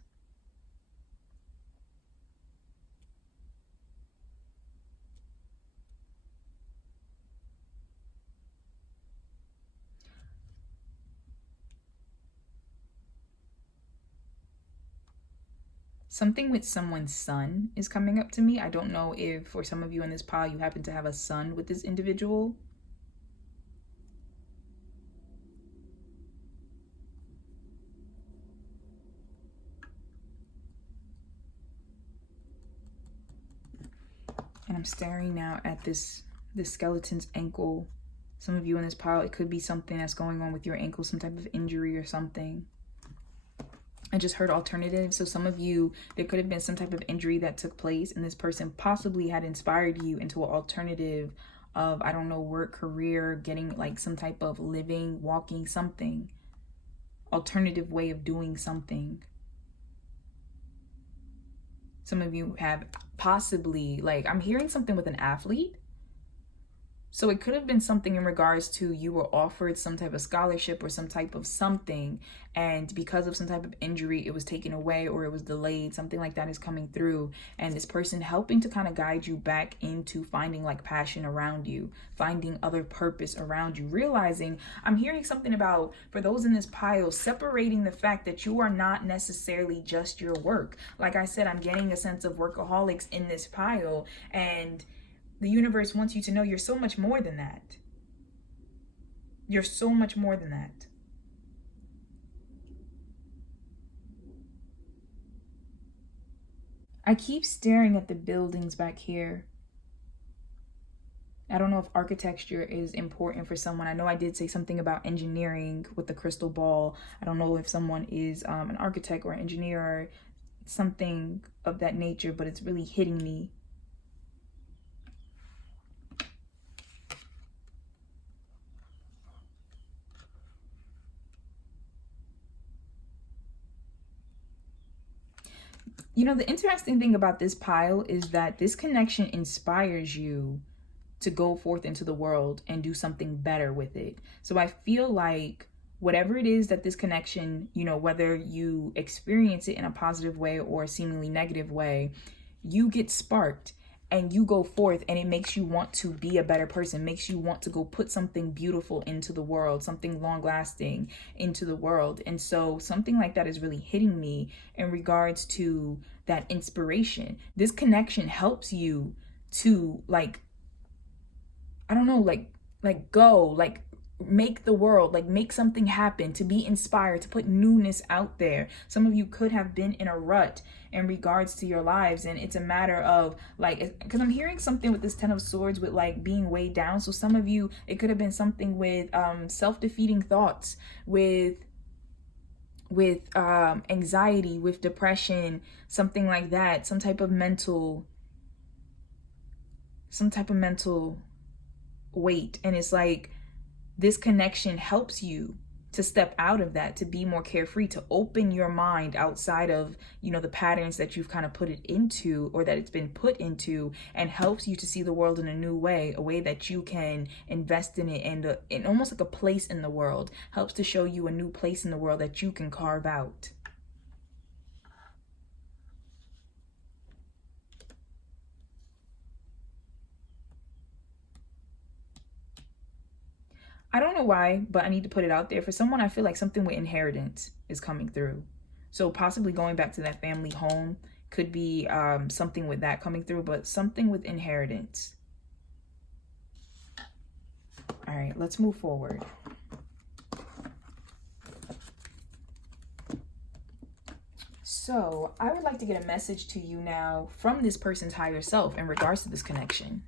Something with someone's son is coming up to me. I don't know if for some of you in this pile, you happen to have a son with this individual. And I'm staring now at this skeleton's ankle. Some of you in this pile, it could be something that's going on with your ankle, some type of injury or something. I just heard alternative. So some of you, there could have been some type of injury that took place, and this person possibly had inspired you into an alternative of, I don't know, work, career, getting like some type of living, walking, something. Alternative way of doing something. Some of you have possibly, like, I'm hearing something with an athlete. So it could have been something in regards to you were offered some type of scholarship or some type of something, and because of some type of injury, it was taken away or it was delayed. Something like that is coming through, and this person helping to kind of guide you back into finding like passion around you, finding other purpose around you, realizing, I'm hearing something about, for those in this pile, separating the fact that you are not necessarily just your work. Like I said, I'm getting a sense of workaholics in this pile, and the universe wants you to know you're so much more than that. You're so much more than that. I keep staring at the buildings back here. I don't know if architecture is important for someone. I know I did say something about engineering with the crystal ball. I don't know if someone is an architect or an engineer or something of that nature, but it's really hitting me. You know, the interesting thing about this pile is that this connection inspires you to go forth into the world and do something better with it. So I feel like whatever it is that this connection, you know, whether you experience it in a positive way or a seemingly negative way, you get sparked and you go forth, and it makes you want to be a better person, makes you want to go put something beautiful into the world, something long lasting into the world. And so something like that is really hitting me in regards to that inspiration. This connection helps you to, like, I don't know, like go, like make the world, like make something happen, to be inspired, to put newness out there. Some of you could have been in a rut in regards to your lives, and it's a matter of, like, because I'm hearing something with this 10 of Swords with like being weighed down. So some of you, it could have been something with self-defeating thoughts, with anxiety, with depression, something like that, some type of mental weight. And it's like this connection helps you to step out of that, to be more carefree, to open your mind outside of, you know, the patterns that you've kind of put it into, or that it's been put into, and helps you to see the world in a new way, a way that you can invest in it, and in almost like a place in the world, helps to show you a new place in the world that you can carve out. I don't know why, but I need to put it out there. For someone, I feel like something with inheritance is coming through. So possibly going back to that family home could be something with that coming through, but something with inheritance. All right, let's move forward. So I would like to get a message to you now from this person's higher self in regards to this connection.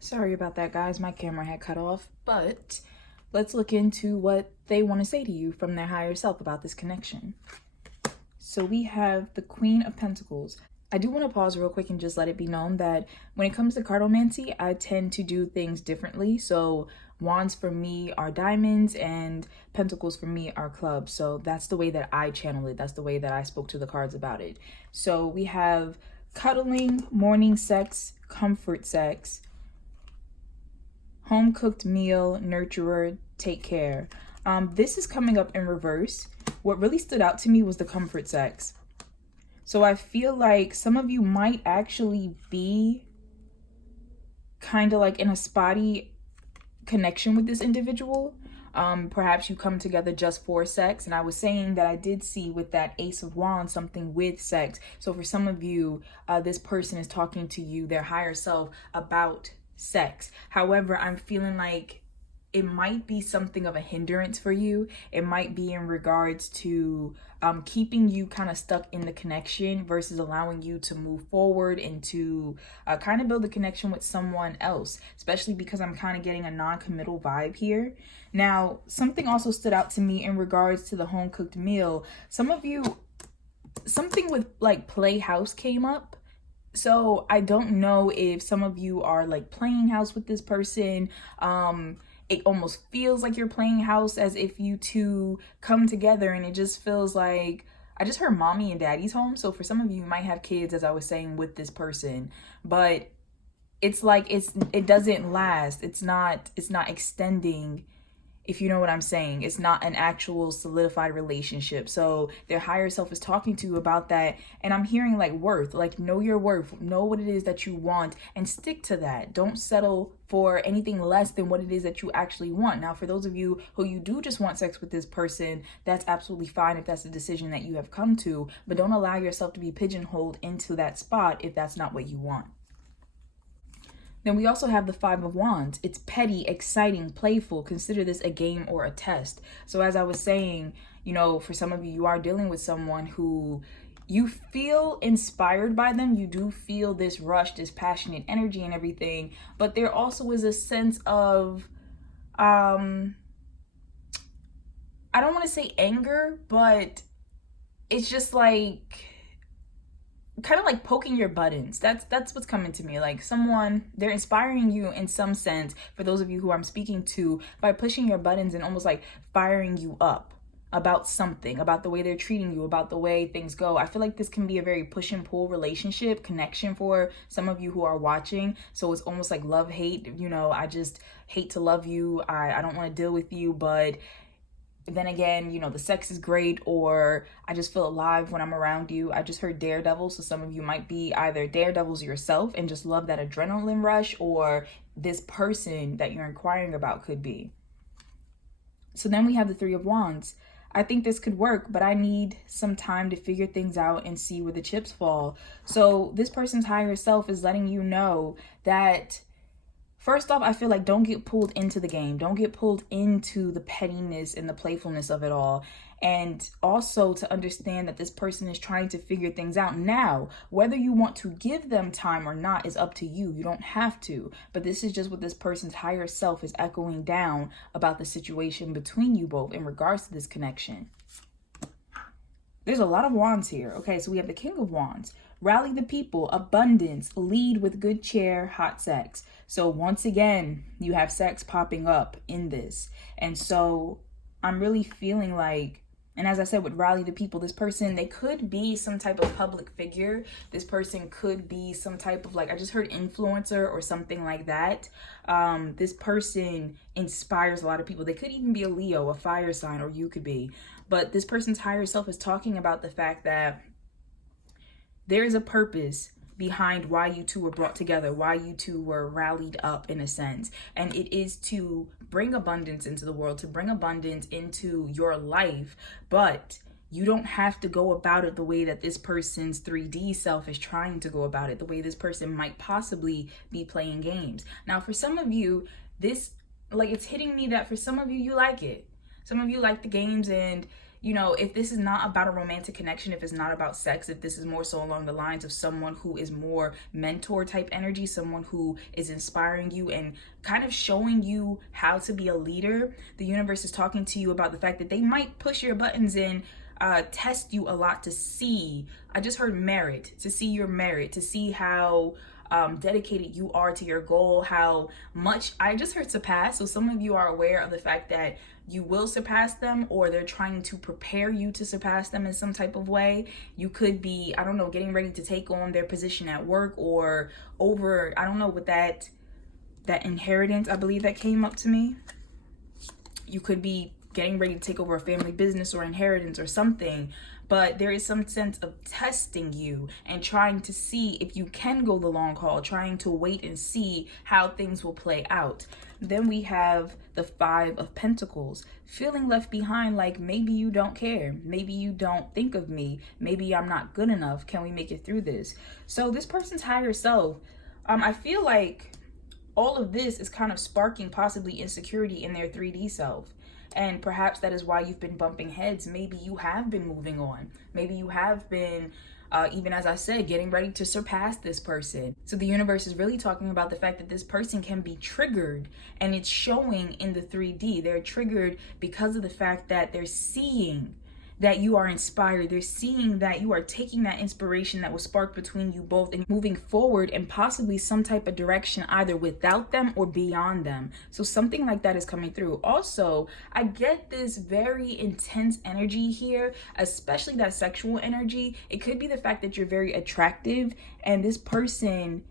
Sorry about that, guys. My camera had cut off, but let's look into what they want to say to you from their higher self about this connection. So we have the Queen of Pentacles. I do want to pause real quick and just let it be known that when it comes to cartomancy, I tend to do things differently. So wands for me are diamonds and pentacles for me are clubs. So that's the way that I channel it. That's the way that I spoke to the cards about it. So we have cuddling, morning sex, comfort sex, home cooked meal, nurturer, take care. This is coming up in reverse. What really stood out to me was the comfort sex. So I feel like some of you might actually be kind of like in a spotty connection with this individual. Perhaps you come together just for sex. And I was saying that I did see with that Ace of Wands something with sex. So for some of you, this person is talking to you, their higher self, about sex. However, I'm feeling like it might be something of a hindrance for you. It might be in regards to keeping you kind of stuck in the connection versus allowing you to move forward and to kind of build a connection with someone else, especially because I'm kind of getting a non-committal vibe here. Now, something also stood out to me in regards to the home cooked meal. Some of you, something with like playhouse came up. So I don't know if some of you are like playing house with this person. It almost feels like you're playing house, as if you two come together, and it just feels like, I just heard mommy and daddy's home. So for some of you, you might have kids, as I was saying, with this person, but it's like it doesn't last. It's not extending, if you know what I'm saying. It's not an actual solidified relationship. So their higher self is talking to you about that. And I'm hearing like worth, like know your worth, know what it is that you want, and stick to that. Don't settle for anything less than what it is that you actually want. Now, for those of you who you do just want sex with this person, that's absolutely fine if that's the decision that you have come to, but don't allow yourself to be pigeonholed into that spot if that's not what you want. Then we also have the Five of Wands. It's petty, exciting, playful. Consider this a game or a test. So as I was saying, you know, for some of you, you are dealing with someone who you feel inspired by them. You do feel this rush, this passionate energy and everything, but there also is a sense of, I don't want to say anger, but it's just like, kind of like poking your buttons. That's what's coming to me. Like someone, they're inspiring you in some sense, for those of you who I'm speaking to, by pushing your buttons and almost like firing you up about something, about the way they're treating you, about the way things go. I feel like this can be a very push and pull relationship connection for some of you who are watching. So it's almost like love hate, you know, I just hate to love you. I don't want to deal with you, but then again, you know, the sex is great, or I just feel alive when I'm around you. I just heard daredevil, so some of you might be either daredevils yourself and just love that adrenaline rush, or this person that you're inquiring about could be. So then we have the Three of Wands. I think this could work, but I need some time to figure things out and see where the chips fall. So this person's higher self is letting you know that, first off, I feel like don't get pulled into the game. Don't get pulled into the pettiness and the playfulness of it all. And also to understand that this person is trying to figure things out. Now, whether you want to give them time or not is up to you. You don't have to. But this is just what this person's higher self is echoing down about the situation between you both in regards to this connection. There's a lot of wands here. Okay, so we have the King of Wands. Rally the people, abundance, lead with good cheer, hot sex. So once again, you have sex popping up in this. And so I'm really feeling like, and as I said with rally the people, this person, they could be some type of public figure. This person could be some type of, like, I just heard influencer or something like that. This person inspires a lot of people. They could even be a Leo, a fire sign, or you could be. But this person's higher self is talking about the fact that there is a purpose behind why you two were brought together, why you two were rallied up in a sense. And it is to bring abundance into the world, to bring abundance into your life. But you don't have to go about it the way that this person's 3D self is trying to go about it, the way this person might possibly be playing games. Now, for some of you, this, like, it's hitting me that for some of you, you like it. Some of you like the games, and you know, if this is not about a romantic connection, if it's not about sex, if this is more so along the lines of someone who is more mentor type energy, someone who is inspiring you and kind of showing you how to be a leader, the universe is talking to you about the fact that they might push your buttons and test you a lot to see. I just heard merit, to see your merit, to see how dedicated you are to your goal, how much, I just heard surpass. So some of you are aware of the fact that you will surpass them, or they're trying to prepare you to surpass them in some type of way. You could be, I don't know, getting ready to take on their position at work, or over, I don't know, with that inheritance, I believe that came up to me. You could be getting ready to take over a family business or inheritance or something. But there is some sense of testing you and trying to see if you can go the long haul, trying to wait and see how things will play out. Then we have the Five of Pentacles, feeling left behind, like maybe you don't care. Maybe you don't think of me. Maybe I'm not good enough. Can we make it through this? So this person's higher self, I feel like all of this is kind of sparking possibly insecurity in their 3D self. And perhaps that is why you've been bumping heads. Maybe you have been moving on. Maybe you have been, even as I said, getting ready to surpass this person. So the universe is really talking about the fact that this person can be triggered, and it's showing in the 3D. They're triggered because of the fact that they're seeing that you are inspired. They're seeing that you are taking that inspiration that was sparked between you both and moving forward in possibly some type of direction, either without them or beyond them. So something like that is coming through. Also, I get this very intense energy here, especially that sexual energy. It could be the fact that you're very attractive, and this person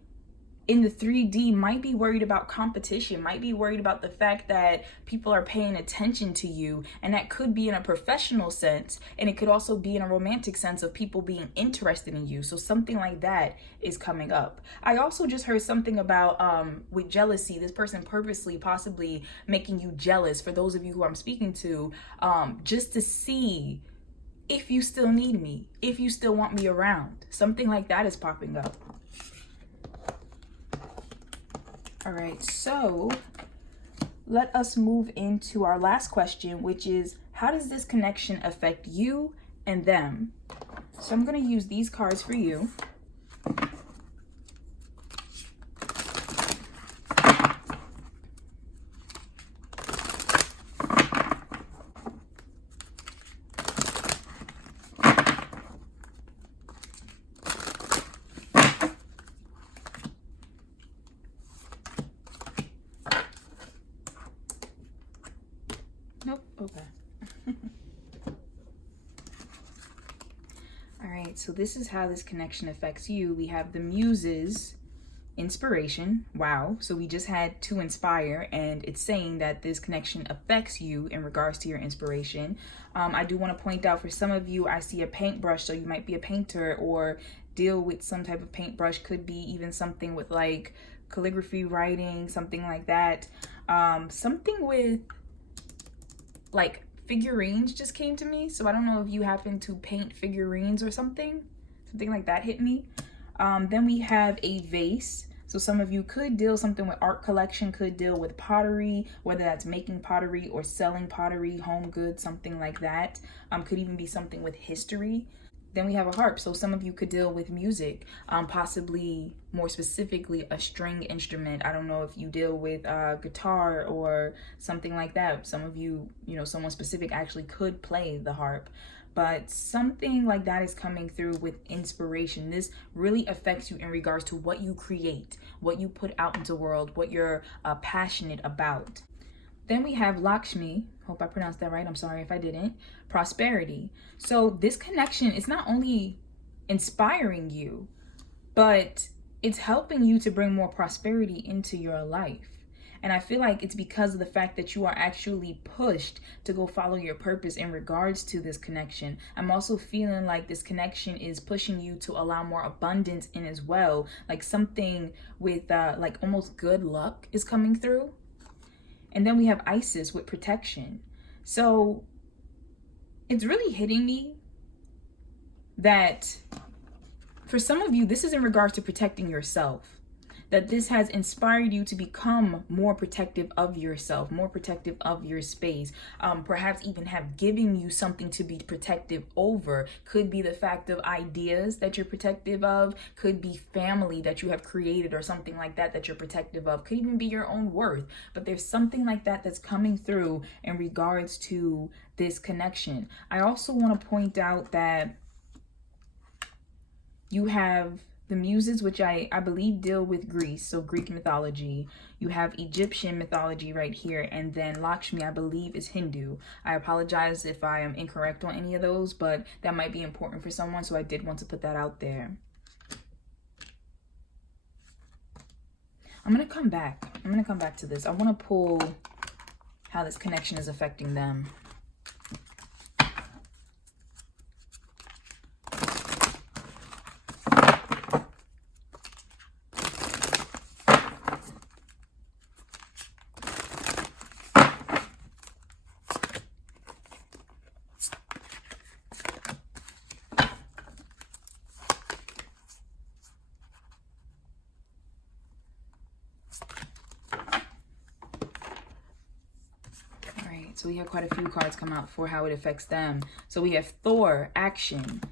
in the 3D might be worried about competition, might be worried about the fact that people are paying attention to you. And that could be in a professional sense, and it could also be in a romantic sense of people being interested in you. So something like that is coming up. I also just heard something about with jealousy, this person purposely possibly making you jealous, for those of you who I'm speaking to, just to see if you still need me, if you still want me around. Something like that is popping up. All right, so let us move into our last question, which is, how does this connection affect you and them? So I'm going to use these cards for you. Nope. Okay. All right. So this is how this connection affects you. We have the Muses, inspiration. Wow. So we just had to inspire, and it's saying that this connection affects you in regards to your inspiration. I do want to point out, for some of you, I see a paintbrush. So you might be a painter or deal with some type of paintbrush. Could be even something with like calligraphy, writing, something like that. Something with like figurines just came to me. So I don't know if you happen to paint figurines or something like that hit me. Then we have a vase. So some of you could deal something with art collection, could deal with pottery, whether that's making pottery or selling pottery, home goods, something like that. Could even be something with history. Then we have a harp. So some of you could deal with music, possibly more specifically a string instrument. I don't know if you deal with guitar or something like that. Some of you, someone specific actually could play the harp. But something like that is coming through with inspiration. This really affects you in regards to what you create, what you put out into the world, what you're passionate about. Then we have Lakshmi. Hope I pronounced that right. I'm sorry if I didn't. Prosperity. So this connection is not only inspiring you, but it's helping you to bring more prosperity into your life. And I feel like it's because of the fact that you are actually pushed to go follow your purpose in regards to this connection. I'm also feeling like this connection is pushing you to allow more abundance in as well. Like something with like almost good luck is coming through. And then we have Isis with protection. So it's really hitting me that for some of you, this is in regards to protecting yourself. That this has inspired you to become more protective of yourself, more protective of your space, perhaps even have given you something to be protective over. Could be the fact of ideas that you're protective of, could be family that you have created or something like that that you're protective of, could even be your own worth. But there's something like that that's coming through in regards to this connection. I also want to point out that you have the Muses, which I believe deal with Greece, so Greek mythology. You have Egyptian mythology right here, and then Lakshmi, I believe, is Hindu. I apologize if I am incorrect on any of those, but that might be important for someone, so I did want to put that out there. I'm going to come back to this. I want to pull how this connection is affecting them. So we have quite a few cards come out for how it affects them. So we have Thor, action.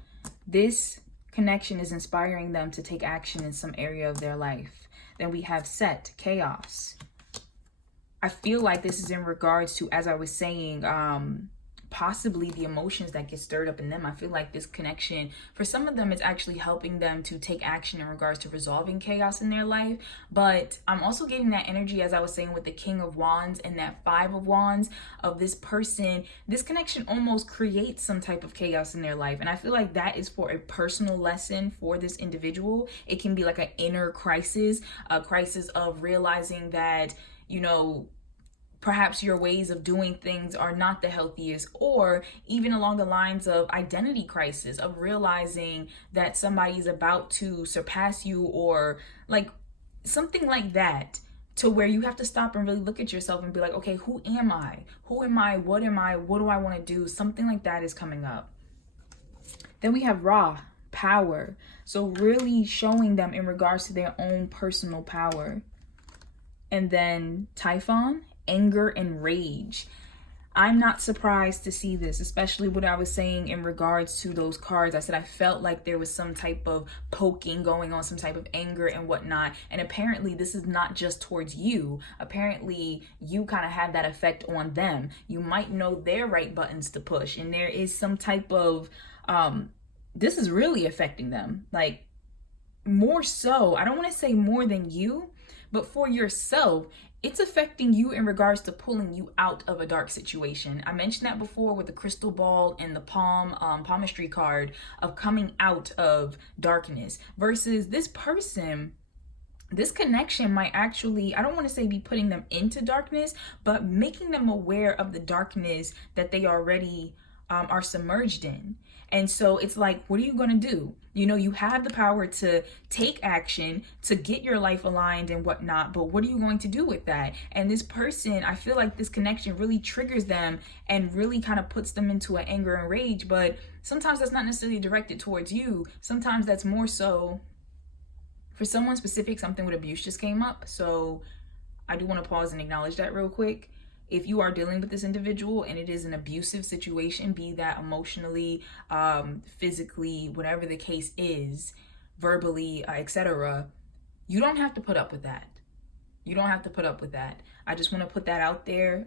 This connection is inspiring them to take action in some area of their life. Then we have Set, chaos. I feel like this is in regards to, as I was saying, possibly the emotions that get stirred up in them. I feel like this connection, for some of them, it's actually helping them to take action in regards to resolving chaos in their life. But I'm also getting that energy, as I was saying, with the King of Wands and that Five of Wands of this person. This connection almost creates some type of chaos in their life. And I feel like that is for a personal lesson for this individual. It can be like an inner crisis, a crisis of realizing that, perhaps your ways of doing things are not the healthiest, or even along the lines of identity crisis, of realizing that somebody's about to surpass you, or like something like that, to where you have to stop and really look at yourself and be like, okay, who am I? Who am I? What am I? What do I want to do? Something like that is coming up. Then we have Ra, power. So really showing them in regards to their own personal power. And then Typhon, anger and rage. I'm not surprised to see this, especially what I was saying in regards to those cards. I said I felt like there was some type of poking going on, some type of anger and whatnot. And apparently this is not just towards you. Apparently you kind of have that effect on them. You might know their right buttons to push, and there is some type of, this is really affecting them. Like, more so, I don't want to say more than you, but for yourself, it's affecting you in regards to pulling you out of a dark situation. I mentioned that before with the crystal ball and the palmistry card of coming out of darkness, versus this person. This connection might actually, I don't want to say be putting them into darkness, but making them aware of the darkness that they already are submerged in. And so it's like, what are you going to do? You know, you have the power to take action, to get your life aligned and whatnot, but what are you going to do with that? And this person, I feel like this connection really triggers them and really kind of puts them into an anger and rage. But sometimes that's not necessarily directed towards you. Sometimes that's more so for someone specific. Something with abuse just came up. So I do want to pause and acknowledge that real quick. If you are dealing with this individual and it is an abusive situation, be that emotionally, physically, whatever the case is, verbally, etc., you don't have to put up with that. You don't have to put up with that. I just want to put that out there.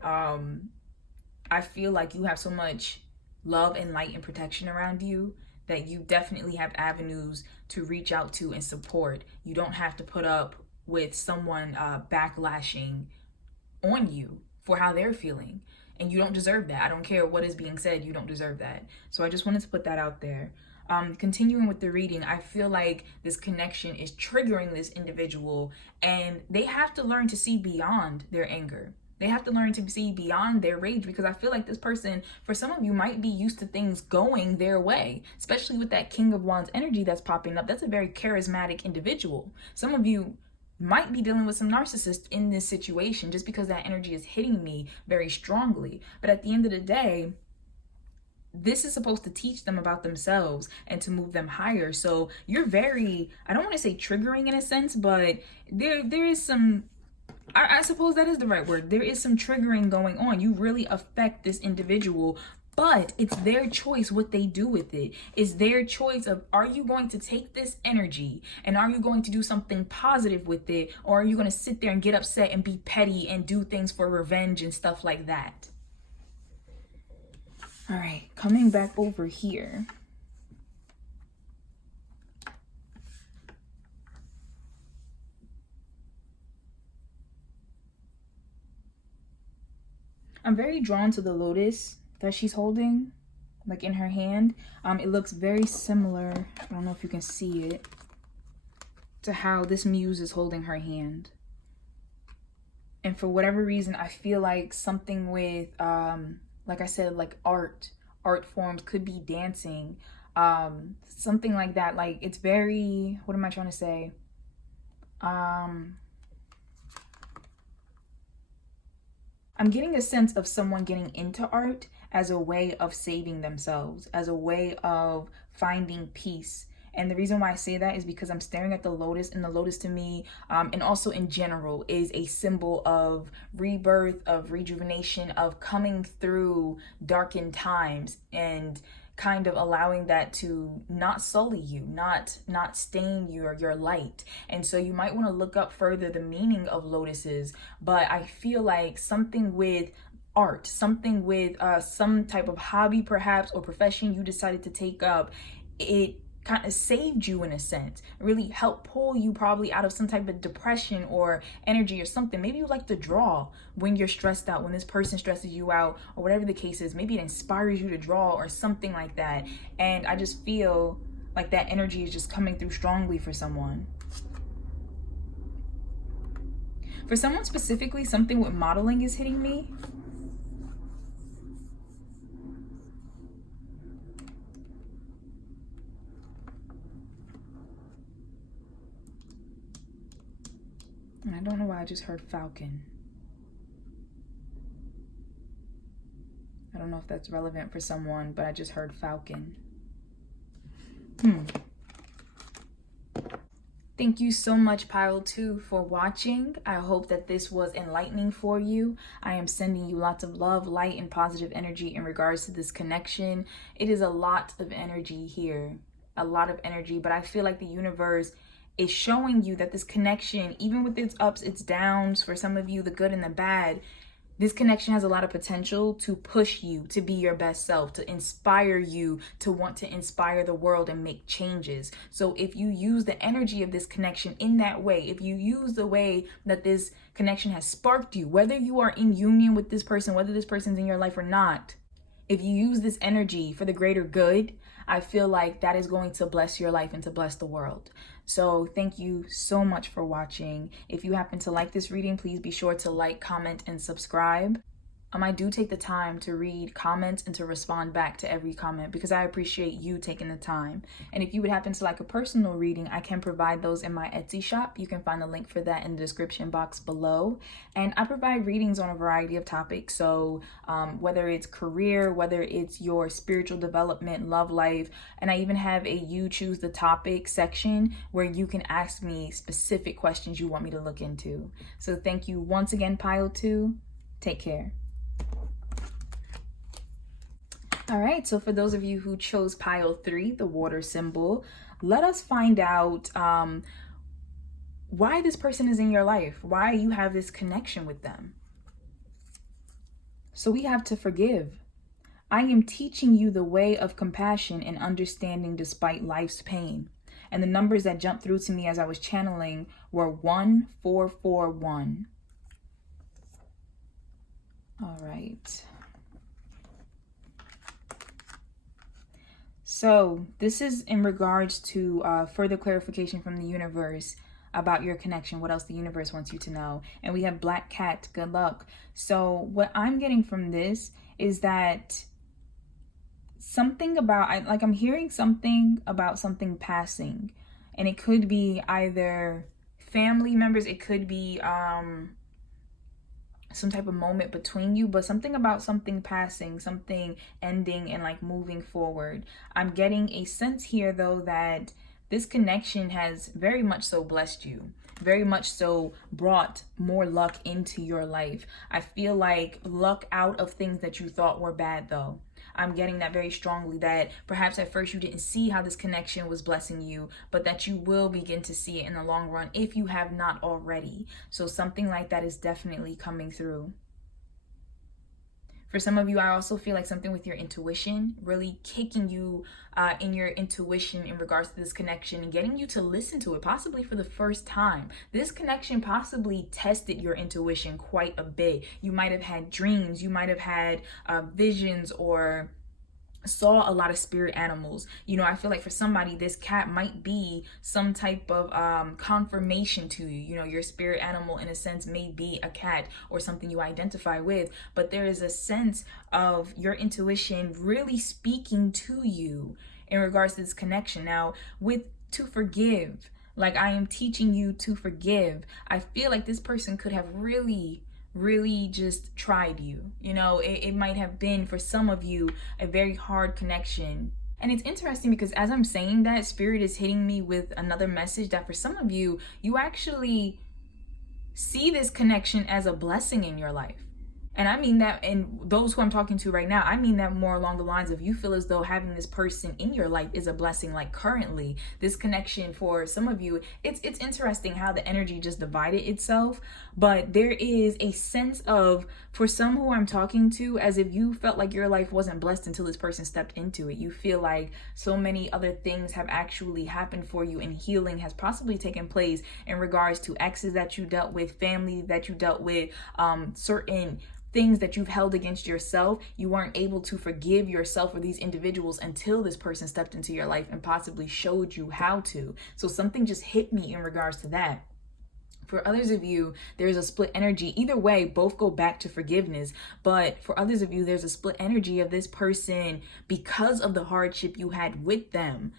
I feel like you have so much love and light and protection around you that you definitely have avenues to reach out to and support. You don't have to put up with someone backlashing on you for how they're feeling. And you don't deserve that. I don't care what is being said. You don't deserve that. So I just wanted to put that out there. Continuing with the reading, I feel like this connection is triggering this individual, and they have to learn to see beyond their anger. They have to learn to see beyond their rage, because I feel like this person, for some of you, might be used to things going their way, especially with that King of Wands energy that's popping up. That's a very charismatic individual. Some of you might be dealing with some narcissists in this situation, just because that energy is hitting me very strongly. But at the end of the day, this is supposed to teach them about themselves and to move them higher. So you're very, I don't want to say triggering in a sense, but there is some, I suppose that is the right word. There is some triggering going on. You really affect this individual, but it's their choice what they do with it. It's their choice of, are you going to take this energy and are you going to do something positive with it? Or are you going to sit there and get upset and be petty and do things for revenge and stuff like that? All right, coming back over here. I'm very drawn to the lotus that she's holding, like in her hand. It looks very similar, I don't know if you can see it, to how this muse is holding her hand. And for whatever reason, I feel like something with, like I said, like art forms, could be dancing, something like that. Like, it's very, what am I trying to say? I'm getting a sense of someone getting into art as a way of saving themselves, as a way of finding peace. And the reason why I say that is because I'm staring at the lotus, and the lotus to me, and also in general, is a symbol of rebirth, of rejuvenation, of coming through darkened times and kind of allowing that to not sully you, not stain your light. And so you might want to look up further the meaning of lotuses. But I feel like something with art, something with some type of hobby perhaps, or profession you decided to take up, it kind of saved you in a sense, really helped pull you probably out of some type of depression or energy or something. Maybe you like to draw when you're stressed out, when this person stresses you out, or whatever the case is. Maybe it inspires you to draw or something like that. And I just feel like that energy is just coming through strongly for someone. For someone specifically, something with modeling is hitting me. And I don't know why I just heard falcon. I don't know if that's relevant for someone, but I just heard falcon. Thank you so much, Pile 2, for watching. I hope that this was enlightening for you. I am sending you lots of love, light, and positive energy in regards to this connection. It is a lot of energy here, a lot of energy, but I feel like the universe is showing you that this connection, even with its ups, its downs, for some of you, the good and the bad, this connection has a lot of potential to push you to be your best self, to inspire you to want to inspire the world and make changes. So if you use the energy of this connection in that way, if you use the way that this connection has sparked you, whether you are in union with this person, whether this person's in your life or not, if you use this energy for the greater good, I feel like that is going to bless your life and to bless the world. So thank you so much for watching. If you happen to like this reading, please be sure to like, comment, and subscribe. I do take the time to read comments and to respond back to every comment because I appreciate you taking the time. And if you would happen to like a personal reading, I can provide those in my Etsy shop. You can find the link for that in the description box below. And I provide readings on a variety of topics. So whether it's career, whether it's your spiritual development, love life, and I even have a you choose the topic section where you can ask me specific questions you want me to look into. So thank you once again, Pile 2. Take care. All right, so for those of you who chose pile 3, the water symbol, let us find out why this person is in your life, why you have this connection with them. So we have to forgive. I am teaching you the way of compassion and understanding despite life's pain. And the numbers that jumped through to me as I was channeling were 1441. All right. So this is in regards to further clarification from the universe about your connection, what else the universe wants you to know. And we have Black Cat, good luck. So what I'm getting from this is that something about, I'm hearing something about something passing. And it could be either family members, it could be some type of moment between you, but something about something passing, something ending and like moving forward. I'm getting a sense here though that this connection has very much so blessed you, very much so brought more luck into your life. I feel like luck out of things that you thought were bad though. I'm getting that very strongly, that perhaps at first you didn't see how this connection was blessing you, but that you will begin to see it in the long run if you have not already. So something like that is definitely coming through. For some of you, I also feel like something with your intuition, really kicking you in your intuition in regards to this connection and getting you to listen to it, possibly for the first time. This connection possibly tested your intuition quite a bit. You might have had dreams, you might have had visions, or saw a lot of spirit animals. You know, I feel like for somebody, this cat might be some type of confirmation to you. You know, your spirit animal in a sense may be a cat or something you identify with, but there is a sense of your intuition really speaking to you in regards to this connection. Now, with to forgive, like I am teaching you to forgive, I feel like this person could have really just tried you. You know, it might have been for some of you a very hard connection. And it's interesting because as I'm saying that, Spirit is hitting me with another message that for some of you, you actually see this connection as a blessing in your life. And I mean that, and those who I'm talking to right now, I mean that more along the lines of you feel as though having this person in your life is a blessing. Like currently, this connection for some of you, it's interesting how the energy just divided itself. But there is a sense of, for some who I'm talking to, as if you felt like your life wasn't blessed until this person stepped into it. You feel like so many other things have actually happened for you, and healing has possibly taken place in regards to exes that you dealt with, family that you dealt with, certain things that you've held against yourself. You weren't able to forgive yourself or these individuals until this person stepped into your life and possibly showed you how to. So something just hit me in regards to that. For others of you, there's a split energy. Either way, both go back to forgiveness. But for others of you, there's a split energy of this person because of the hardship you had with them.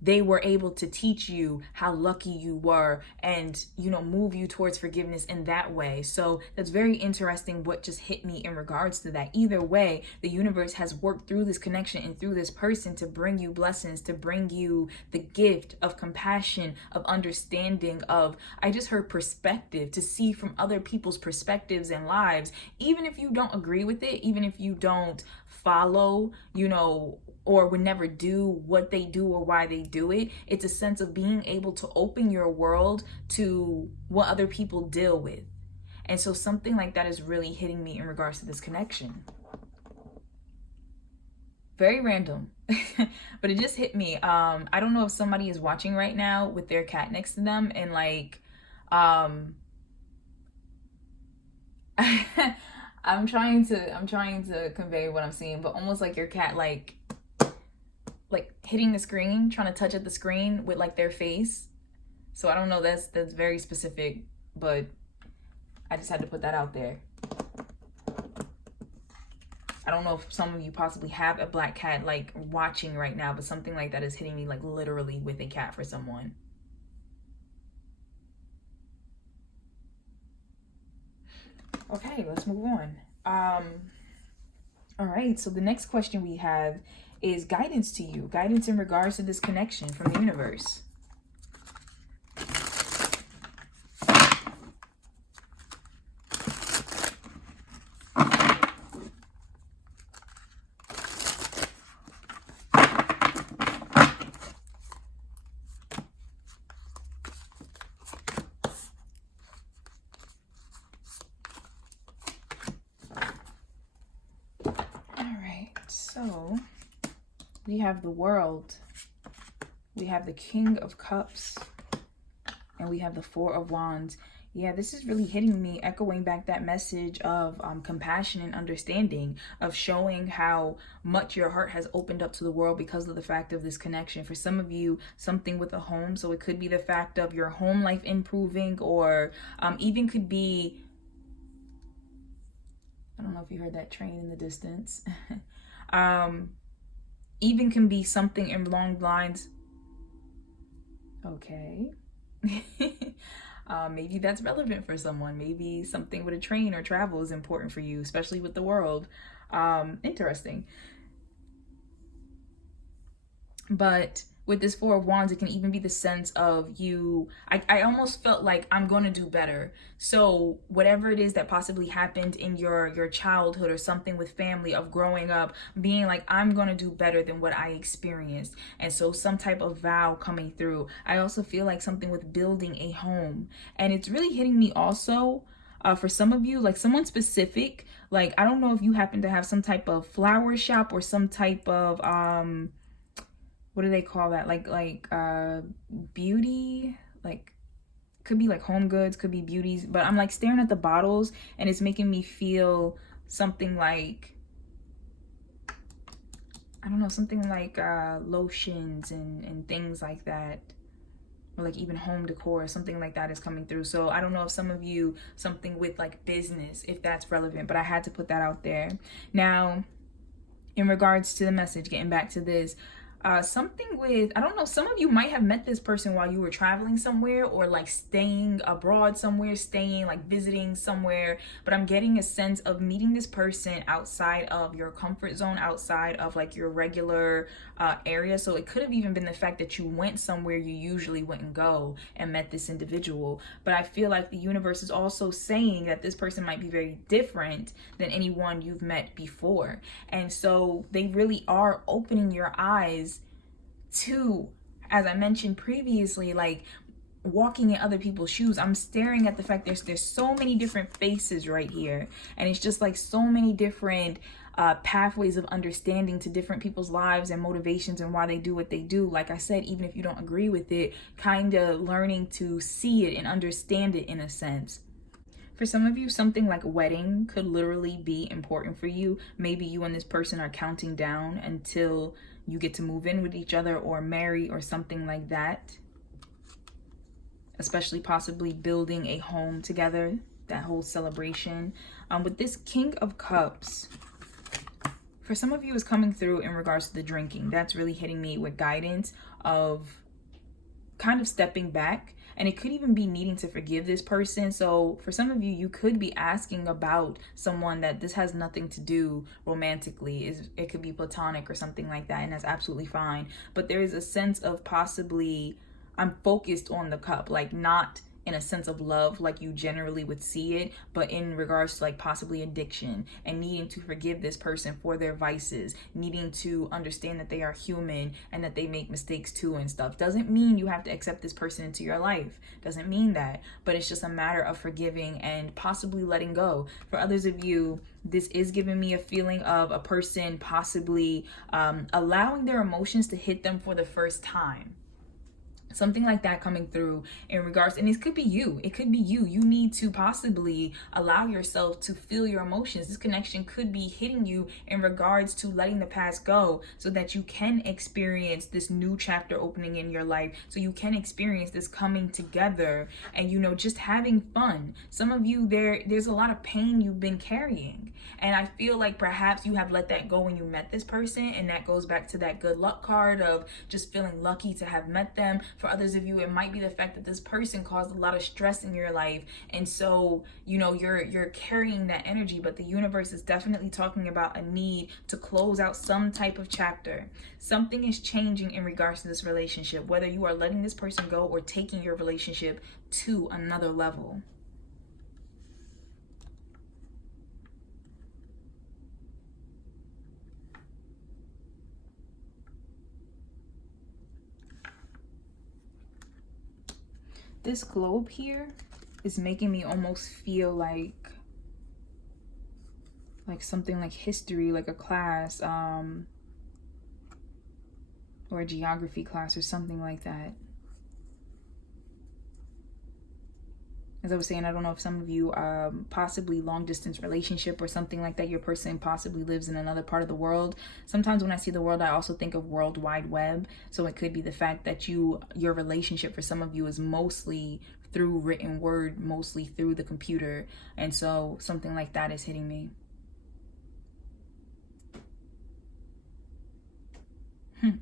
they were able to teach you how lucky you were and, you know, move you towards forgiveness in that way. So that's very interesting what just hit me in regards to that. Either way, the universe has worked through this connection and through this person to bring you blessings, to bring you the gift of compassion, of understanding, of, I just heard perspective, to see from other people's perspectives and lives, even if you don't agree with it, even if you don't follow, you know, or would never do what they do or why they do it. It's a sense of being able to open your world to what other people deal with. And so something like that is really hitting me in regards to this connection. Very random, but it just hit me. I don't know if somebody is watching right now with their cat next to them and like, I'm trying to convey what I'm seeing, but almost like your cat like hitting the screen, trying to touch at the screen with like their face. So I don't know, that's very specific, but I just had to put that out there. I don't know if some of you possibly have a black cat like watching right now, but something like that is hitting me like literally with a cat for someone. Okay, let's move on. All right, so the next question we have is guidance to you, guidance in regards to this connection from the universe. So we have the World, we have the King of Cups, and we have the Four of Wands. Yeah, this is really hitting me, echoing back that message of compassion and understanding, of showing how much your heart has opened up to the world because of the fact of this connection. For some of you, something with a home. So it could be the fact of your home life improving, or even could be, I don't know if you heard that train in the distance. Even can be something in long lines. Okay. Maybe that's relevant for someone. Maybe something with a train or travel is important for you, especially with the World. Interesting. But with this Four of Wands, it can even be the sense of you, I almost felt like I'm going to do better. So whatever it is that possibly happened in your childhood or something with family, of growing up, being like, I'm going to do better than what I experienced. And so some type of vow coming through. I also feel like something with building a home. And it's really hitting me also, for some of you, like someone specific, like, I don't know if you happen to have some type of flower shop or some type of, what do they call that? Like beauty, like could be like home goods, could be beauties, but I'm like staring at the bottles and it's making me feel something like, I don't know, something like lotions and things like that, or like even home decor, something like that is coming through. So I don't know if some of you, something with like business, if that's relevant, but I had to put that out there. Now, in regards to the message, getting back to this, something with, I don't know, some of you might have met this person while you were traveling somewhere, or like staying abroad somewhere, staying like visiting somewhere, but I'm getting a sense of meeting this person outside of your comfort zone, outside of like your regular area. So it could have even been the fact that you went somewhere you usually wouldn't go and met this individual. But I feel like the universe is also saying that this person might be very different than anyone you've met before. And so they really are opening your eyes to, as I mentioned previously, like walking in other people's shoes. I'm staring at the fact there's so many different faces right here, and it's just like so many different pathways of understanding to different people's lives and motivations and why they do what they do. Like I said, even if you don't agree with it, kind of learning to see it and understand it in a sense. For some of you, something like a wedding could literally be important for you. Maybe you and this person are counting down until you get to move in with each other or marry or something like that. Especially possibly building a home together, that whole celebration. With this King of Cups, For some of you, it's coming through in regards to the drinking. That's really hitting me with guidance of kind of stepping back, and it could even be needing to forgive this person. So for some of you, you could be asking about someone that this has nothing to do romantically. It could be platonic or something like that, and that's absolutely fine. But there is a sense of possibly, I'm focused on the cup, like not in a sense of love like you generally would see it, but in regards to like possibly addiction and needing to forgive this person for their vices, needing to understand that they are human and that they make mistakes too and stuff. Doesn't mean you have to accept this person into your life. Doesn't mean that, but it's just a matter of forgiving and possibly letting go. For others of you, this is giving me a feeling of a person possibly allowing their emotions to hit them for the first time. Something like that coming through in regards, and it could be you. It could be you. You need to possibly allow yourself to feel your emotions. This connection could be hitting you in regards to letting the past go so that you can experience this new chapter opening in your life. So you can experience this coming together and, you know, just having fun. Some of you, there's a lot of pain you've been carrying. And I feel like perhaps you have let that go when you met this person. And that goes back to that good luck card of just feeling lucky to have met them. For others of you, it might be the fact that this person caused a lot of stress in your life. And so, you know, you're carrying that energy, but the universe is definitely talking about a need to close out some type of chapter. Something is changing in regards to this relationship, whether you are letting this person go or taking your relationship to another level. This globe here is making me almost feel like something like history, like a class, or a geography class or something like that. As I was saying, I don't know if some of you possibly long distance relationship or something like that. Your person possibly lives in another part of the world. Sometimes when I see the world, I also think of World Wide Web. So it could be the fact that your relationship for some of you is mostly through written word, mostly through the computer. And so something like that is hitting me.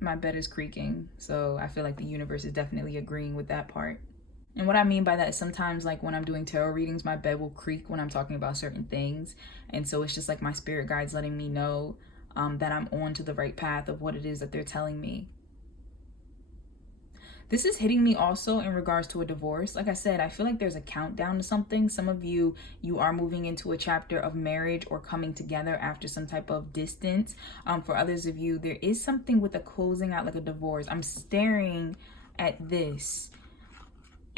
My bed is creaking. So I feel like the universe is definitely agreeing with that part. And what I mean by that is sometimes, like when I'm doing tarot readings, my bed will creak when I'm talking about certain things. And so it's just like my spirit guides letting me know that I'm on to the right path of what it is that they're telling me. This is hitting me also in regards to a divorce. Like I said, I feel like there's a countdown to something. Some of you are moving into a chapter of marriage or coming together after some type of distance. For others of you, there is something with a closing out, like a divorce. I'm staring at this.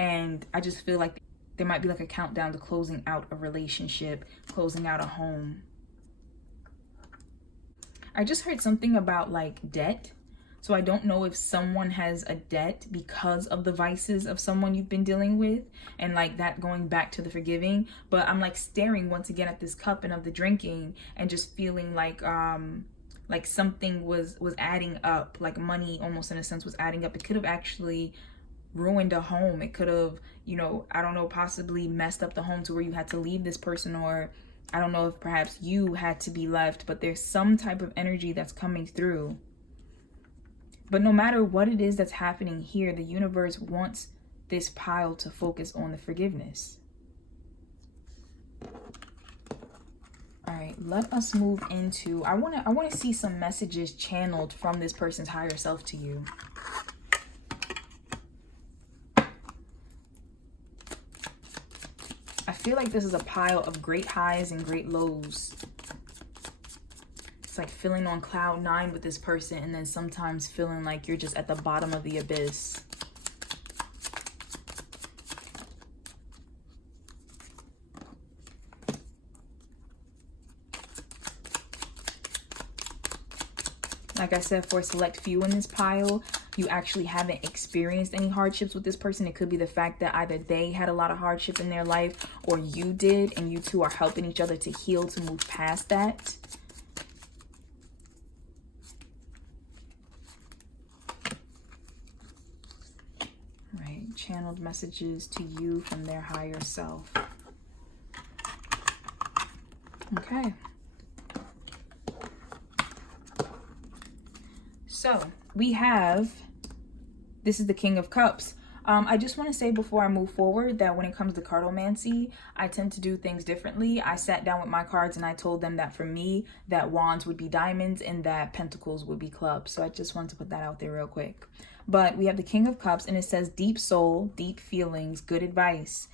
And I just feel like there might be like a countdown to closing out a relationship, closing out a home. I just heard something about like debt. So I don't know if someone has a debt because of the vices of someone you've been dealing with, and like that going back to the forgiving. But I'm like staring once again at this cup and of the drinking and just feeling like something was adding up, like money almost in a sense was adding up. It could have actually ruined a home. It could have, you know, I don't know, possibly messed up the home to where you had to leave this person, or I don't know if perhaps you had to be left, but there's some type of energy that's coming through. But no matter what it is that's happening here, the universe wants this pile to focus on the forgiveness. All right, let us move into, I want to see some messages channeled from this person's higher self to you. I feel like this is a pile of great highs and great lows. It's like feeling on cloud 9 with this person, and then sometimes feeling like you're just at the bottom of the abyss. Like I said, for a select few in this pile, you actually haven't experienced any hardships with this person. It could be the fact that either they had a lot of hardship in their life or you did, and you two are helping each other to heal, to move past that. Right, channeled messages to you from their higher self. Okay. So we have, this is the King of Cups. I just want to say before I move forward that when it comes to cartomancy, I tend to do things differently. I sat down with my cards and I told them that for me, that wands would be diamonds and that pentacles would be clubs. So I just wanted to put that out there real quick. But we have the King of Cups and it says deep soul, deep feelings, good advice,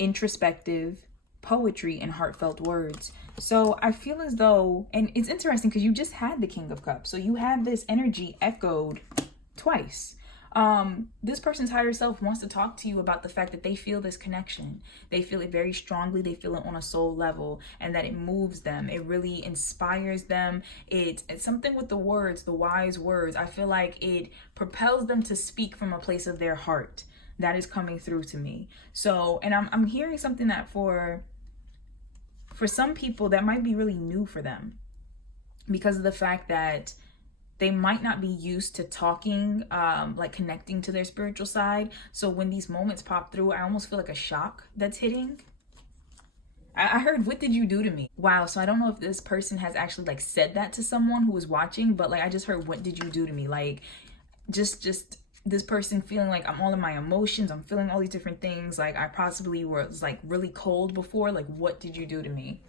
introspective, poetry, and heartfelt words. So I feel as though, and it's interesting because you just had the King of Cups. So you have this energy echoed twice. This person's higher self wants to talk to you about the fact that they feel this connection. They feel it very strongly. They feel it on a soul level, and that it moves them. It really inspires them. It's something with the words, the wise words. I feel like it propels them to speak from a place of their heart. That is coming through to me. So, and I'm hearing something that for some people that might be really new for them, because of the fact that they might not be used to talking, like connecting to their spiritual side. So when these moments pop through, I almost feel like a shock that's hitting. I heard, what did you do to me? Wow. So I don't know if this person has actually like said that to someone who was watching, but like, I just heard, what did you do to me? Like just this person feeling like I'm all in my emotions. I'm feeling all these different things. Like I possibly was like really cold before. Like, what did you do to me?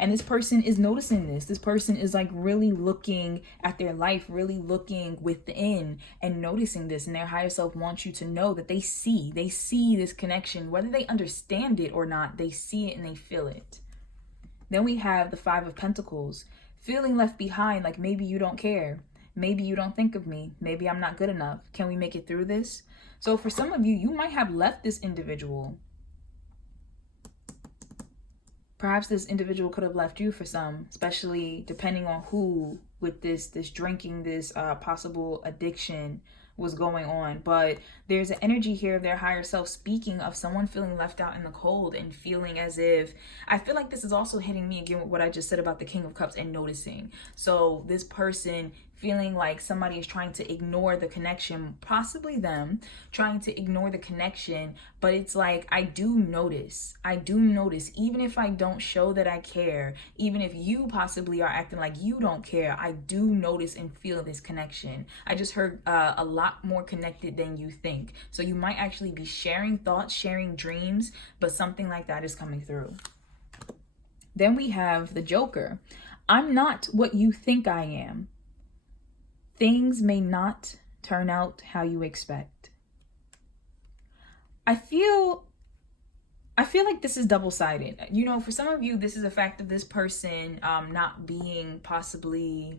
And this person is noticing this. This person is like really looking at their life, really looking within and noticing this. And their higher self wants you to know that they see this connection, whether they understand it or not, they see it and they feel it. Then we have the Five of Pentacles, feeling left behind, like maybe you don't care. Maybe you don't think of me. Maybe I'm not good enough. Can we make it through this? So for some of you, you might have left this individual. Perhaps this individual could have left you for some, especially depending on who with this drinking, this possible addiction was going on. But there's an energy here of their higher self speaking of someone feeling left out in the cold and feeling as if, I feel like this is also hitting me again with what I just said about the King of Cups and noticing. So this person feeling like somebody is trying to ignore the connection, possibly them trying to ignore the connection, but it's like, I do notice, even if I don't show that I care, even if you possibly are acting like you don't care, I do notice and feel this connection. I just heard a lot more connected than you think. So you might actually be sharing thoughts, sharing dreams, but something like that is coming through. Then we have the Joker. I'm not what you think I am. Things may not turn out how you expect. I feel like this is double-sided. You know, for some of you, this is a fact of this person not being possibly,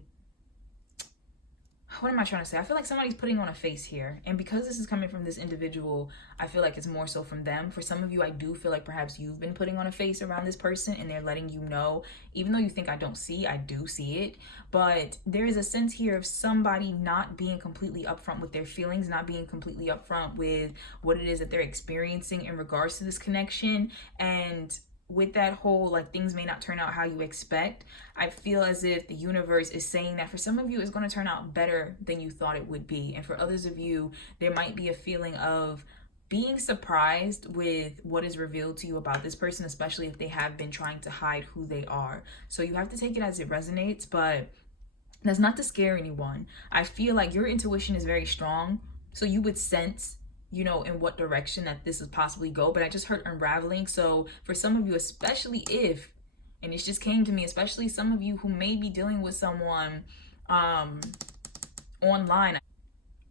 what am I trying to say? I feel like somebody's putting on a face here. And because this is coming from this individual, I feel like it's more so from them. For some of you, I do feel like perhaps you've been putting on a face around this person and they're letting you know, even though you think I don't see, I do see it. But there is a sense here of somebody not being completely upfront with their feelings, not being completely upfront with what it is that they're experiencing in regards to this connection. And with that whole, like, things may not turn out how you expect, I feel as if the universe is saying that for some of you, it's going to turn out better than you thought it would be. And for others of you, there might be a feeling of being surprised with what is revealed to you about this person, especially if they have been trying to hide who they are. So you have to take it as it resonates, but that's not to scare anyone. I feel like your intuition is very strong, so you would sense, you know, in what direction that this would possibly go. But I just heard unraveling. So for some of you, especially if, and it just came to me, especially some of you who may be dealing with someone online,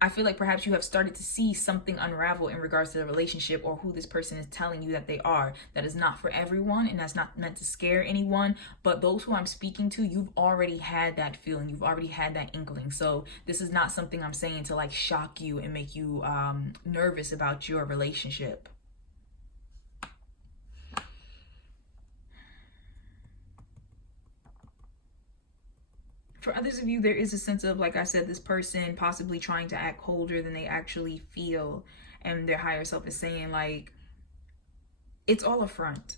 I feel like perhaps you have started to see something unravel in regards to the relationship or who this person is telling you that they are. That is not for everyone, and that's not meant to scare anyone. But those who I'm speaking to, you've already had that feeling. You've already had that inkling. So this is not something I'm saying to like shock you and make you nervous about your relationship. For others of you, there is a sense of, like I said, this person possibly trying to act colder than they actually feel. And their higher self is saying, like, it's all a front.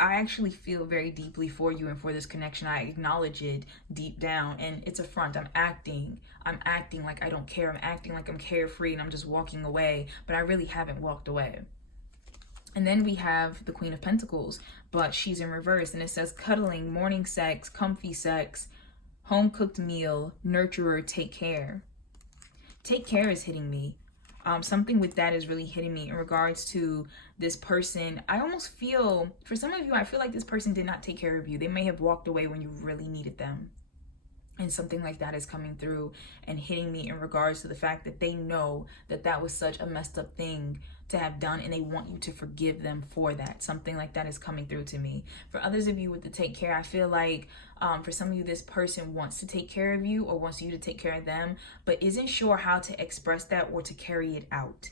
I actually feel very deeply for you and for this connection. I acknowledge it deep down. And it's a front. I'm acting like I don't care. I'm acting like I'm carefree and I'm just walking away. But I really haven't walked away. And then we have the Queen of Pentacles, but she's in reverse. And it says cuddling, morning sex, comfy sex, home cooked meal, nurturer, take care. Take care is hitting me. Something with that is really hitting me in regards to this person. I almost feel, for some of you, I feel like this person did not take care of you. They may have walked away when you really needed them. And something like that is coming through and hitting me in regards to the fact that they know that that was such a messed up thing to have done, and they want you to forgive them for that. Something like that is coming through to me. For others of you with the take care, I feel like for some of you, this person wants to take care of you or wants you to take care of them, but isn't sure how to express that or to carry it out.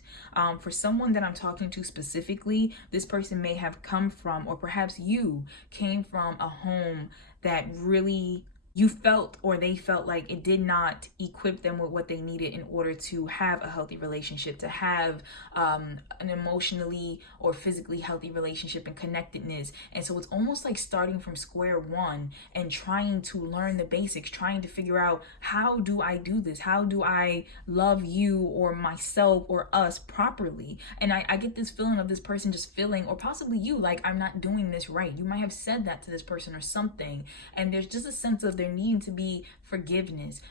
For someone that I'm talking to specifically, this person may have come from, or perhaps you came from a home that really you felt, or they felt like it did not equip them with what they needed in order to have a healthy relationship, to have an emotionally or physically healthy relationship and connectedness. And so it's almost like starting from square one and trying to learn the basics, trying to figure out, how do I do this? How do I love you or myself or us properly? And I get this feeling of this person just feeling, or possibly you, like, I'm not doing this right. You might have said that to this person or something. And there's just a sense of there needing to be forgiveness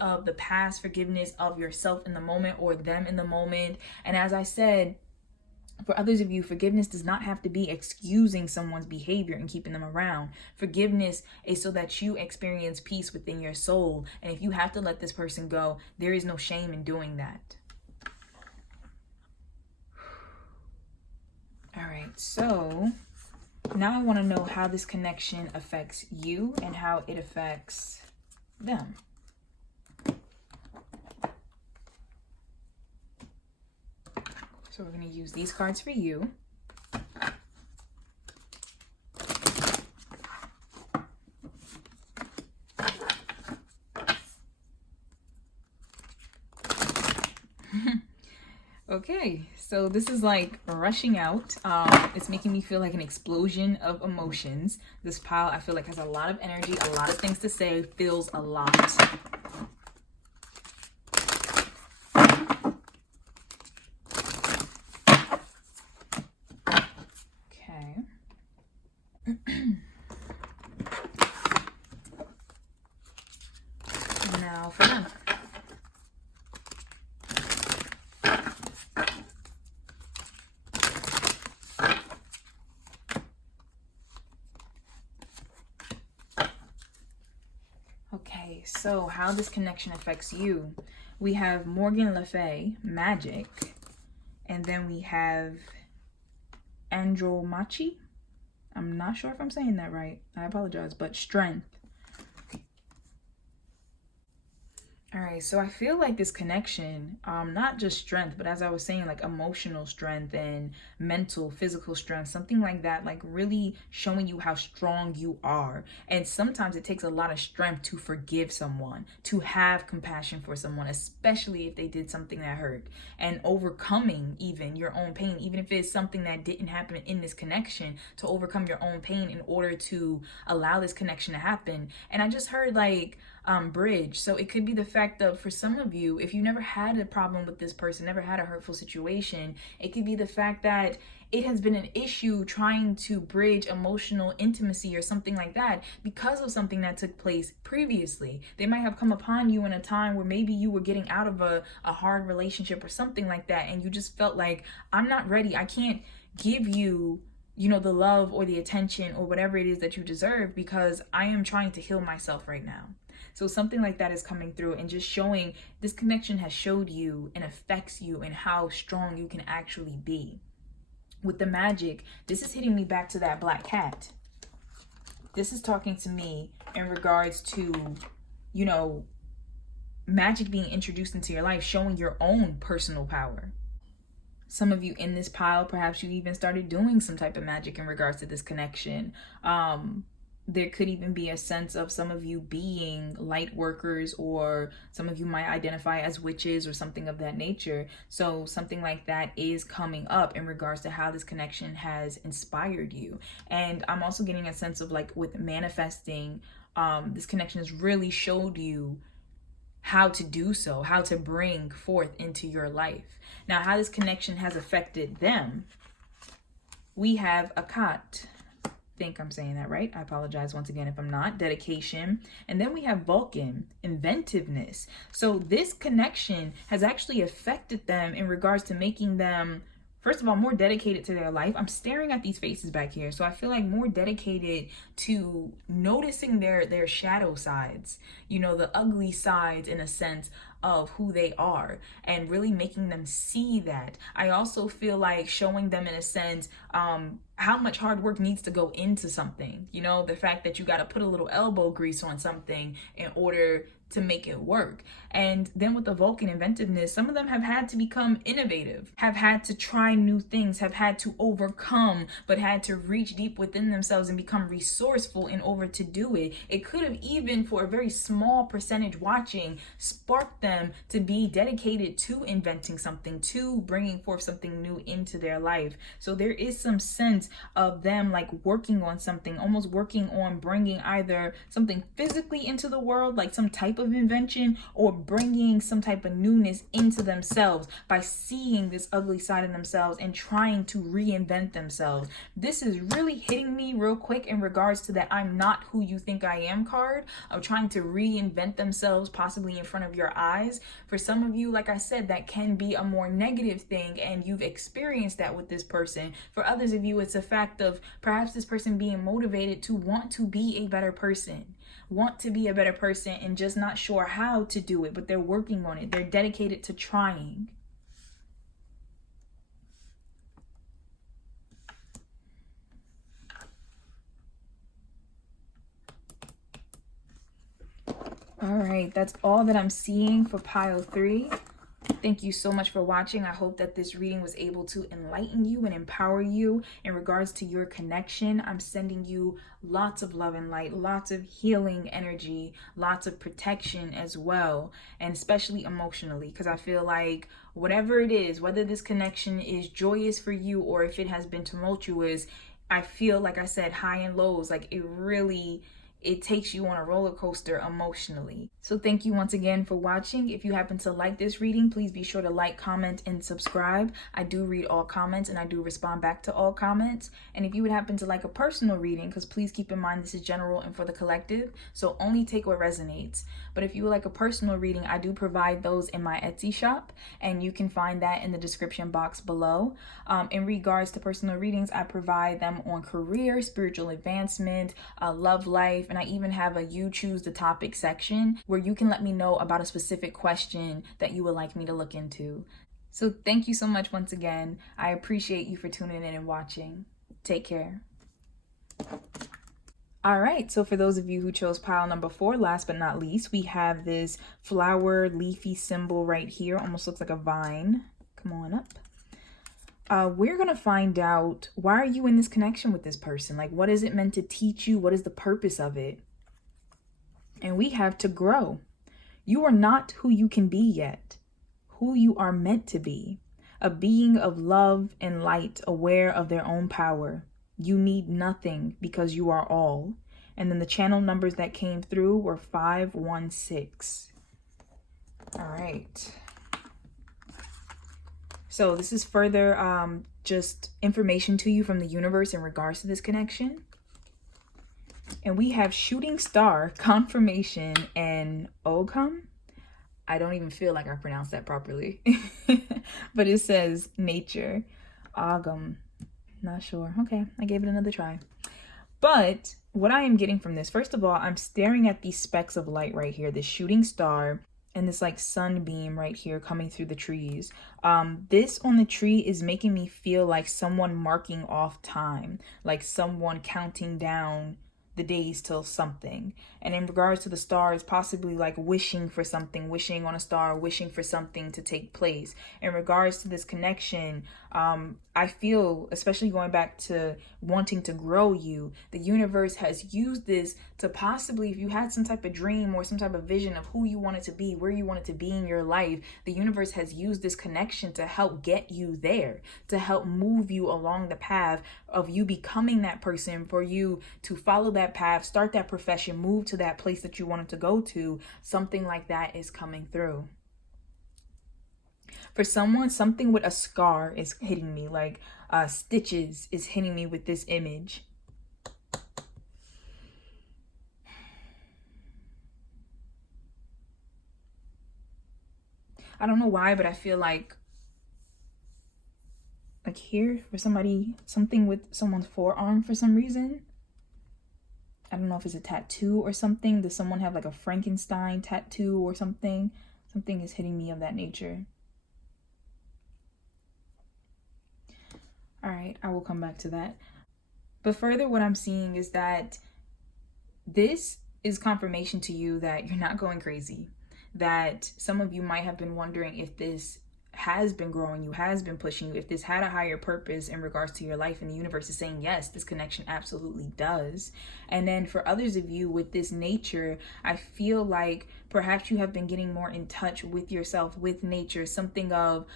of the past, forgiveness of yourself in the moment or them in the moment. And as I said, for others of you, forgiveness does not have to be excusing someone's behavior and keeping them around. Forgiveness is so that you experience peace within your soul. And if you have to let this person go, there is no shame in doing that. All right, so now I want to know how this connection affects you and how it affects them. So we're going to use these cards for you. Okay, so this is like rushing out. It's making me feel like an explosion of emotions. This pile, I feel like, has a lot of energy, a lot of things to say, feels a lot. Okay. Now for them. Okay, so how this connection affects you. We have Morgan Le Fay, magic, and then we have Andromachi. I'm not sure if I'm saying that right. I apologize, but strength. All right, so I feel like this connection, not just strength, but as I was saying, like emotional strength and mental, physical strength, something like that, like really showing you how strong you are. And sometimes it takes a lot of strength to forgive someone, to have compassion for someone, especially if they did something that hurt, and overcoming even your own pain, even if it's something that didn't happen in this connection, to overcome your own pain in order to allow this connection to happen. And I just heard like, bridge. So it could be the fact of, for some of you, if you never had a problem with this person, never had a hurtful situation, it could be the fact that it has been an issue trying to bridge emotional intimacy or something like that because of something that took place previously. They might have come upon you in a time where maybe you were getting out of a hard relationship or something like that, and you just felt like, I'm not ready. I can't give you, you know, the love or the attention or whatever it is that you deserve because I am trying to heal myself right now. So something like that is coming through and just showing this connection has showed you and affects you and how strong you can actually be. With the magic, this is hitting me back to that black cat. This is talking to me in regards to, you know, magic being introduced into your life, showing your own personal power. Some of you in this pile, perhaps you even started doing some type of magic in regards to this connection. There could even be a sense of some of you being light workers, or some of you might identify as witches or something of that nature. So something like that is coming up in regards to how this connection has inspired you. And I'm also getting a sense of like with manifesting, this connection has really showed you how to do so, how to bring forth into your life. Now, how this connection has affected them, we have a cat. think I'm saying that right. I apologize once again if I'm not. Dedication. And then we have Vulcan, inventiveness. So this connection has actually affected them in regards to making them, first of all, more dedicated to their life. I'm staring at these faces back here. So I feel like more dedicated to noticing their shadow sides, you know, the ugly sides in a sense of who they are, and really making them see that. I also feel like showing them in a sense how much hard work needs to go into something. You know, the fact that you got to put a little elbow grease on something in order to make it work. And then with the Vulcan inventiveness, some of them have had to become innovative, have had to try new things, have had to overcome, but had to reach deep within themselves and become resourceful in order to do it. It could have even, for a very small percentage watching, sparked them to be dedicated to inventing something, to bringing forth something new into their life. So there is some sense of them like working on something, almost working on bringing either something physically into the world, like some type of invention, or bringing some type of newness into themselves by seeing this ugly side of themselves and trying to reinvent themselves. This is really hitting me real quick in regards to that I'm not who you think I am card, of trying to reinvent themselves possibly in front of your eyes. For some of you, like I said, that can be a more negative thing and you've experienced that with this person. For others of you, it's a fact of perhaps this person being motivated to want to be a better person, and just not sure how to do it, but they're working on it. They're dedicated to trying. All right, that's all that I'm seeing for pile 3. Thank you so much for watching. I hope that this reading was able to enlighten you and empower you in regards to your connection. I'm sending you lots of love and light, lots of healing energy, lots of protection as well, and especially emotionally, because I feel like whatever it is, whether this connection is joyous for you or if it has been tumultuous, I feel, like I said, high and lows, like it takes you on a roller coaster emotionally. So thank you once again for watching. If you happen to like this reading, please be sure to like, comment, and subscribe. I do read all comments and I do respond back to all comments. And if you would happen to like a personal reading, because please keep in mind this is general and for the collective, so only take what resonates. But if you would like a personal reading, I do provide those in my Etsy shop, and you can find that in the description box below. In regards to personal readings, I provide them on career, spiritual advancement, love life, and I even have a You Choose the Topic section where you can let me know about a specific question that you would like me to look into. So thank you so much once again. I appreciate you for tuning in and watching. Take care. All right, so for those of you who chose pile number 4, last but not least, we have this flower leafy symbol right here. Almost looks like a vine. Come on up. We're going to find out, why are you in this connection with this person? Like, what is it meant to teach you? What is the purpose of it? And we have to grow. You are not who you can be yet, who you are meant to be. A being of love and light, aware of their own power. You need nothing because you are all. And then the channel numbers that came through were 516. All right. So this is further just information to you from the universe in regards to this connection. And we have shooting star, confirmation, and Ogum. I don't even feel like I pronounced that properly. But it says nature. Ogum. Not sure. Okay, I gave it another try. But what I am getting from this, first of all, I'm staring at these specks of light right here, this shooting star, and this like sunbeam right here coming through the trees. This on the tree is making me feel like someone marking off time, like someone counting down the days till something. And in regards to the stars, possibly like wishing for something, wishing on a star, wishing for something to take place. In regards to this connection, I feel, especially going back to wanting to grow you, the universe has used this to possibly, if you had some type of dream or some type of vision of who you wanted to be, where you wanted to be in your life, the universe has used this connection to help get you there, to help move you along the path of you becoming that person, for you to follow that path, start that profession, move to that place that you wanted to go to. Something like that is coming through. For someone, something with a scar is hitting me, like stitches is hitting me with this image. I don't know why, but I feel like here for somebody, something with someone's forearm for some reason. I don't know if it's a tattoo or something. Does someone have like a Frankenstein tattoo or something? Something is hitting me of that nature. All right, I will come back to that. But further, what I'm seeing is that this is confirmation to you that you're not going crazy. That some of you might have been wondering if this has been growing you, has been pushing you, if this had a higher purpose in regards to your life, and the universe is saying yes, this connection absolutely does. And then for others of you with this nature, I feel like perhaps you have been getting more in touch with yourself, with nature, something of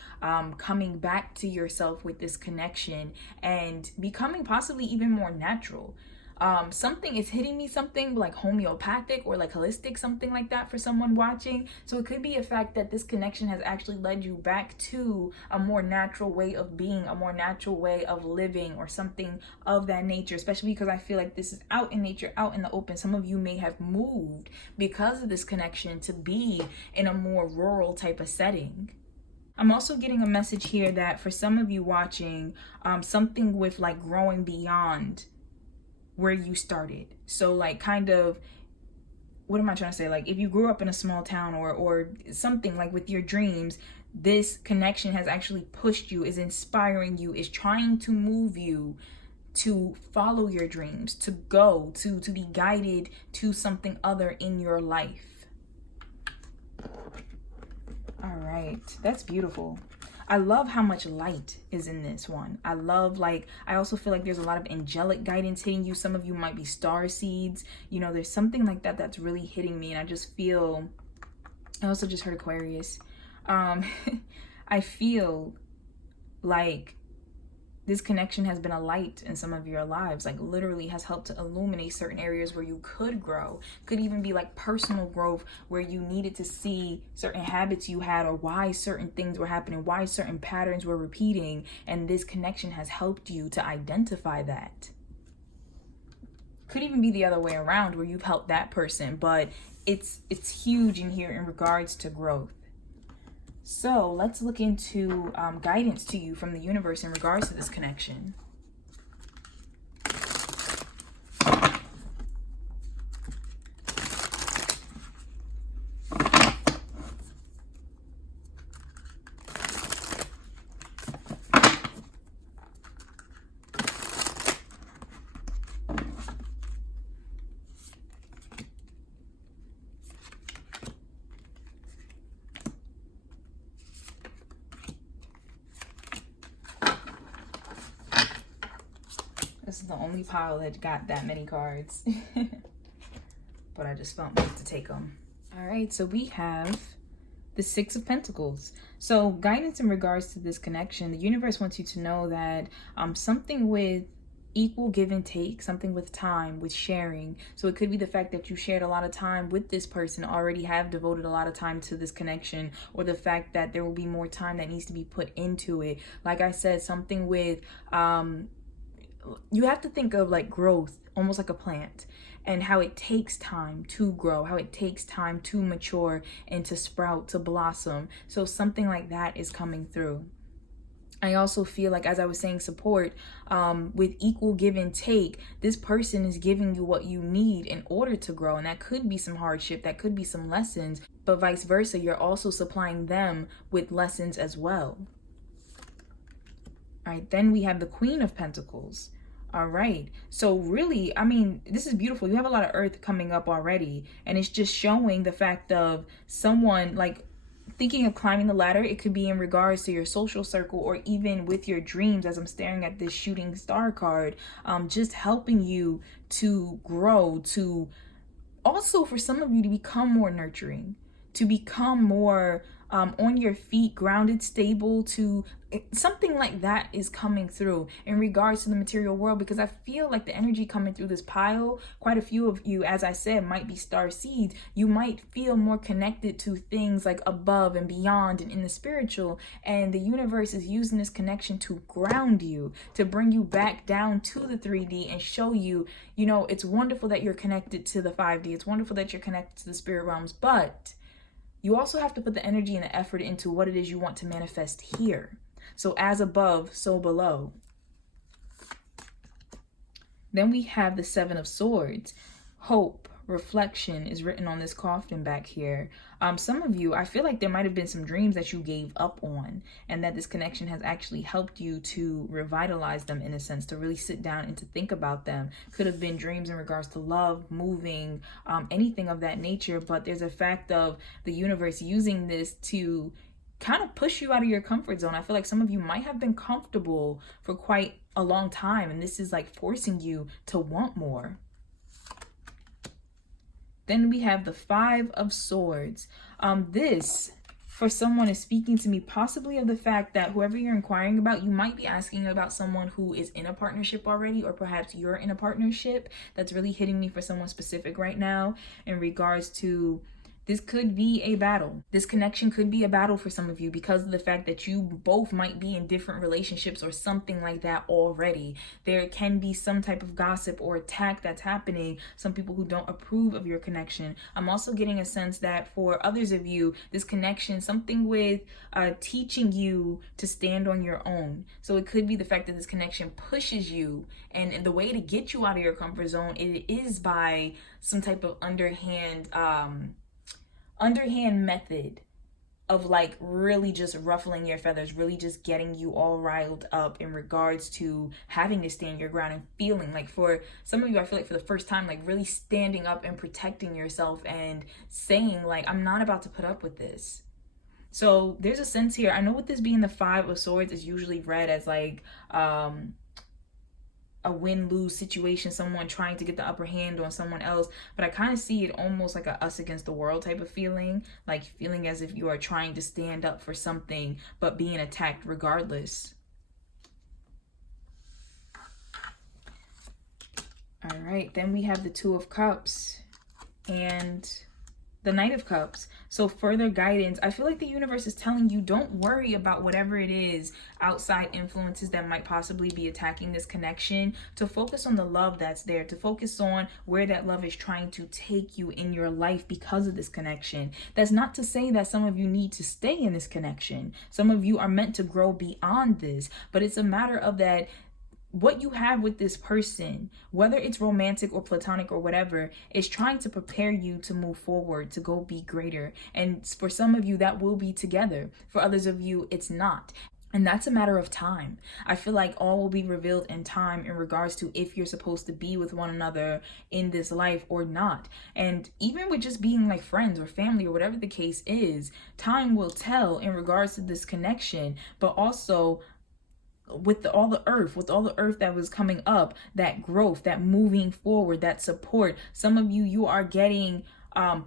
coming back to yourself with this connection and becoming possibly even more natural. Something is hitting me, something like homeopathic or like holistic, something like that for someone watching. So it could be a fact that this connection has actually led you back to a more natural way of being, a more natural way of living, or something of that nature, especially because I feel like this is out in nature, out in the open. Some of you may have moved because of this connection to be in a more rural type of setting. I'm also getting a message here that for some of you watching, something with like growing beyond where you started. So like kind of, what am I trying to say? Like if you grew up in a small town or something, like with your dreams, this connection has actually pushed you, is inspiring you, is trying to move you to follow your dreams, to go, to be guided to something other in your life. All right, that's beautiful. I love how much light is in this one. I love, like, I also feel like there's a lot of angelic guidance hitting you. Some of you might be star seeds. You know, there's something like that that's really hitting me. And I just feel, I also just heard Aquarius. I feel like this connection has been a light in some of your lives, like literally has helped to illuminate certain areas where you could grow. Could even be like personal growth where you needed to see certain habits you had, or why certain things were happening, why certain patterns were repeating. And this connection has helped you to identify that. Could even be the other way around where you've helped that person, but it's huge in here in regards to growth. So let's look into guidance to you from the universe in regards to this connection. This is the only pile that got that many cards. But I just felt moved to take them. All right, so we have the Six of Pentacles. So guidance in regards to this connection, the universe wants you to know that something with equal give and take, something with time, with sharing. So it could be the fact that you shared a lot of time with this person, already have devoted a lot of time to this connection, or the fact that there will be more time that needs to be put into it. Like I said, something with you have to think of like growth almost like a plant, and how it takes time to grow, how it takes time to mature and to sprout, to blossom. So something like that is coming through. I also feel like, as I was saying, support with equal give and take. This person is giving you what you need in order to grow. And that could be some hardship, that could be some lessons, but vice versa. You're also supplying them with lessons as well. All right, then we have the Queen of Pentacles. All right, so really, I mean, this is beautiful. You have a lot of earth coming up already, and it's just showing the fact of someone like thinking of climbing the ladder. It could be in regards to your social circle, or even with your dreams, as I'm staring at this shooting star card, just helping you to grow, to also for some of you to become more nurturing, to become more on your feet, grounded, stable, to something like that is coming through in regards to the material world. Because I feel like the energy coming through this pile, quite a few of you, as I said, might be star seeds. You might feel more connected to things like above and beyond and in the spiritual, and the universe is using this connection to ground you, to bring you back down to the 3D and show you, you know, it's wonderful that you're connected to the 5D. It's wonderful that you're connected to the spirit realms, but you also have to put the energy and the effort into what it is you want to manifest here. So as above, so below. Then we have the Seven of Swords. Hope, reflection is written on this coffin back here. Some of you, I feel like there might have been some dreams that you gave up on, and that this connection has actually helped you to revitalize them, in a sense, to really sit down and to think about them. Could have been dreams in regards to love, moving, anything of that nature. But there's a fact of the universe using this to kind of push you out of your comfort zone. I feel like some of you might have been comfortable for quite a long time, and this is like forcing you to want more. Then we have the Five of Swords. This, for someone, is speaking to me possibly of the fact that whoever you're inquiring about, you might be asking about someone who is in a partnership already, or perhaps you're in a partnership. That's really hitting me for someone specific right now in regards to this could be a battle. This connection could be a battle for some of you because of the fact that you both might be in different relationships or something like that already. There can be some type of gossip or attack that's happening. Some people who don't approve of your connection. I'm also getting a sense that for others of you, this connection, something with teaching you to stand on your own. So it could be the fact that this connection pushes you, and the way to get you out of your comfort zone, it is by some type of underhand method of like really just ruffling your feathers, really just getting you all riled up in regards to having to stand your ground and feeling like, for some of you, I feel like for the first time, like really standing up and protecting yourself and saying like, I'm not about to put up with this. So there's a sense here. I know with this being the Five of Swords is usually read as like a win-lose situation, someone trying to get the upper hand on someone else, but I kind of see it almost like a us against the world type of feeling, like feeling as if you are trying to stand up for something but being attacked regardless. All right, then we have the Two of Cups and the Knight of Cups. So further guidance. I feel like the universe is telling you, don't worry about whatever it is, outside influences that might possibly be attacking this connection, to focus on the love that's there, to focus on where that love is trying to take you in your life because of this connection. That's not to say that some of you need to stay in this connection. Some of you are meant to grow beyond this, but it's a matter of that what you have with this person, whether it's romantic or platonic or whatever, is trying to prepare you to move forward, to go be greater. And for some of you, that will be together. For others of you, it's not. And that's a matter of time. I feel like all will be revealed in time in regards to if you're supposed to be with one another in this life or not. And even with just being like friends or family or whatever the case is, time will tell in regards to this connection, but also with all the earth that was coming up, that growth, that moving forward, that support. Some of you, you are getting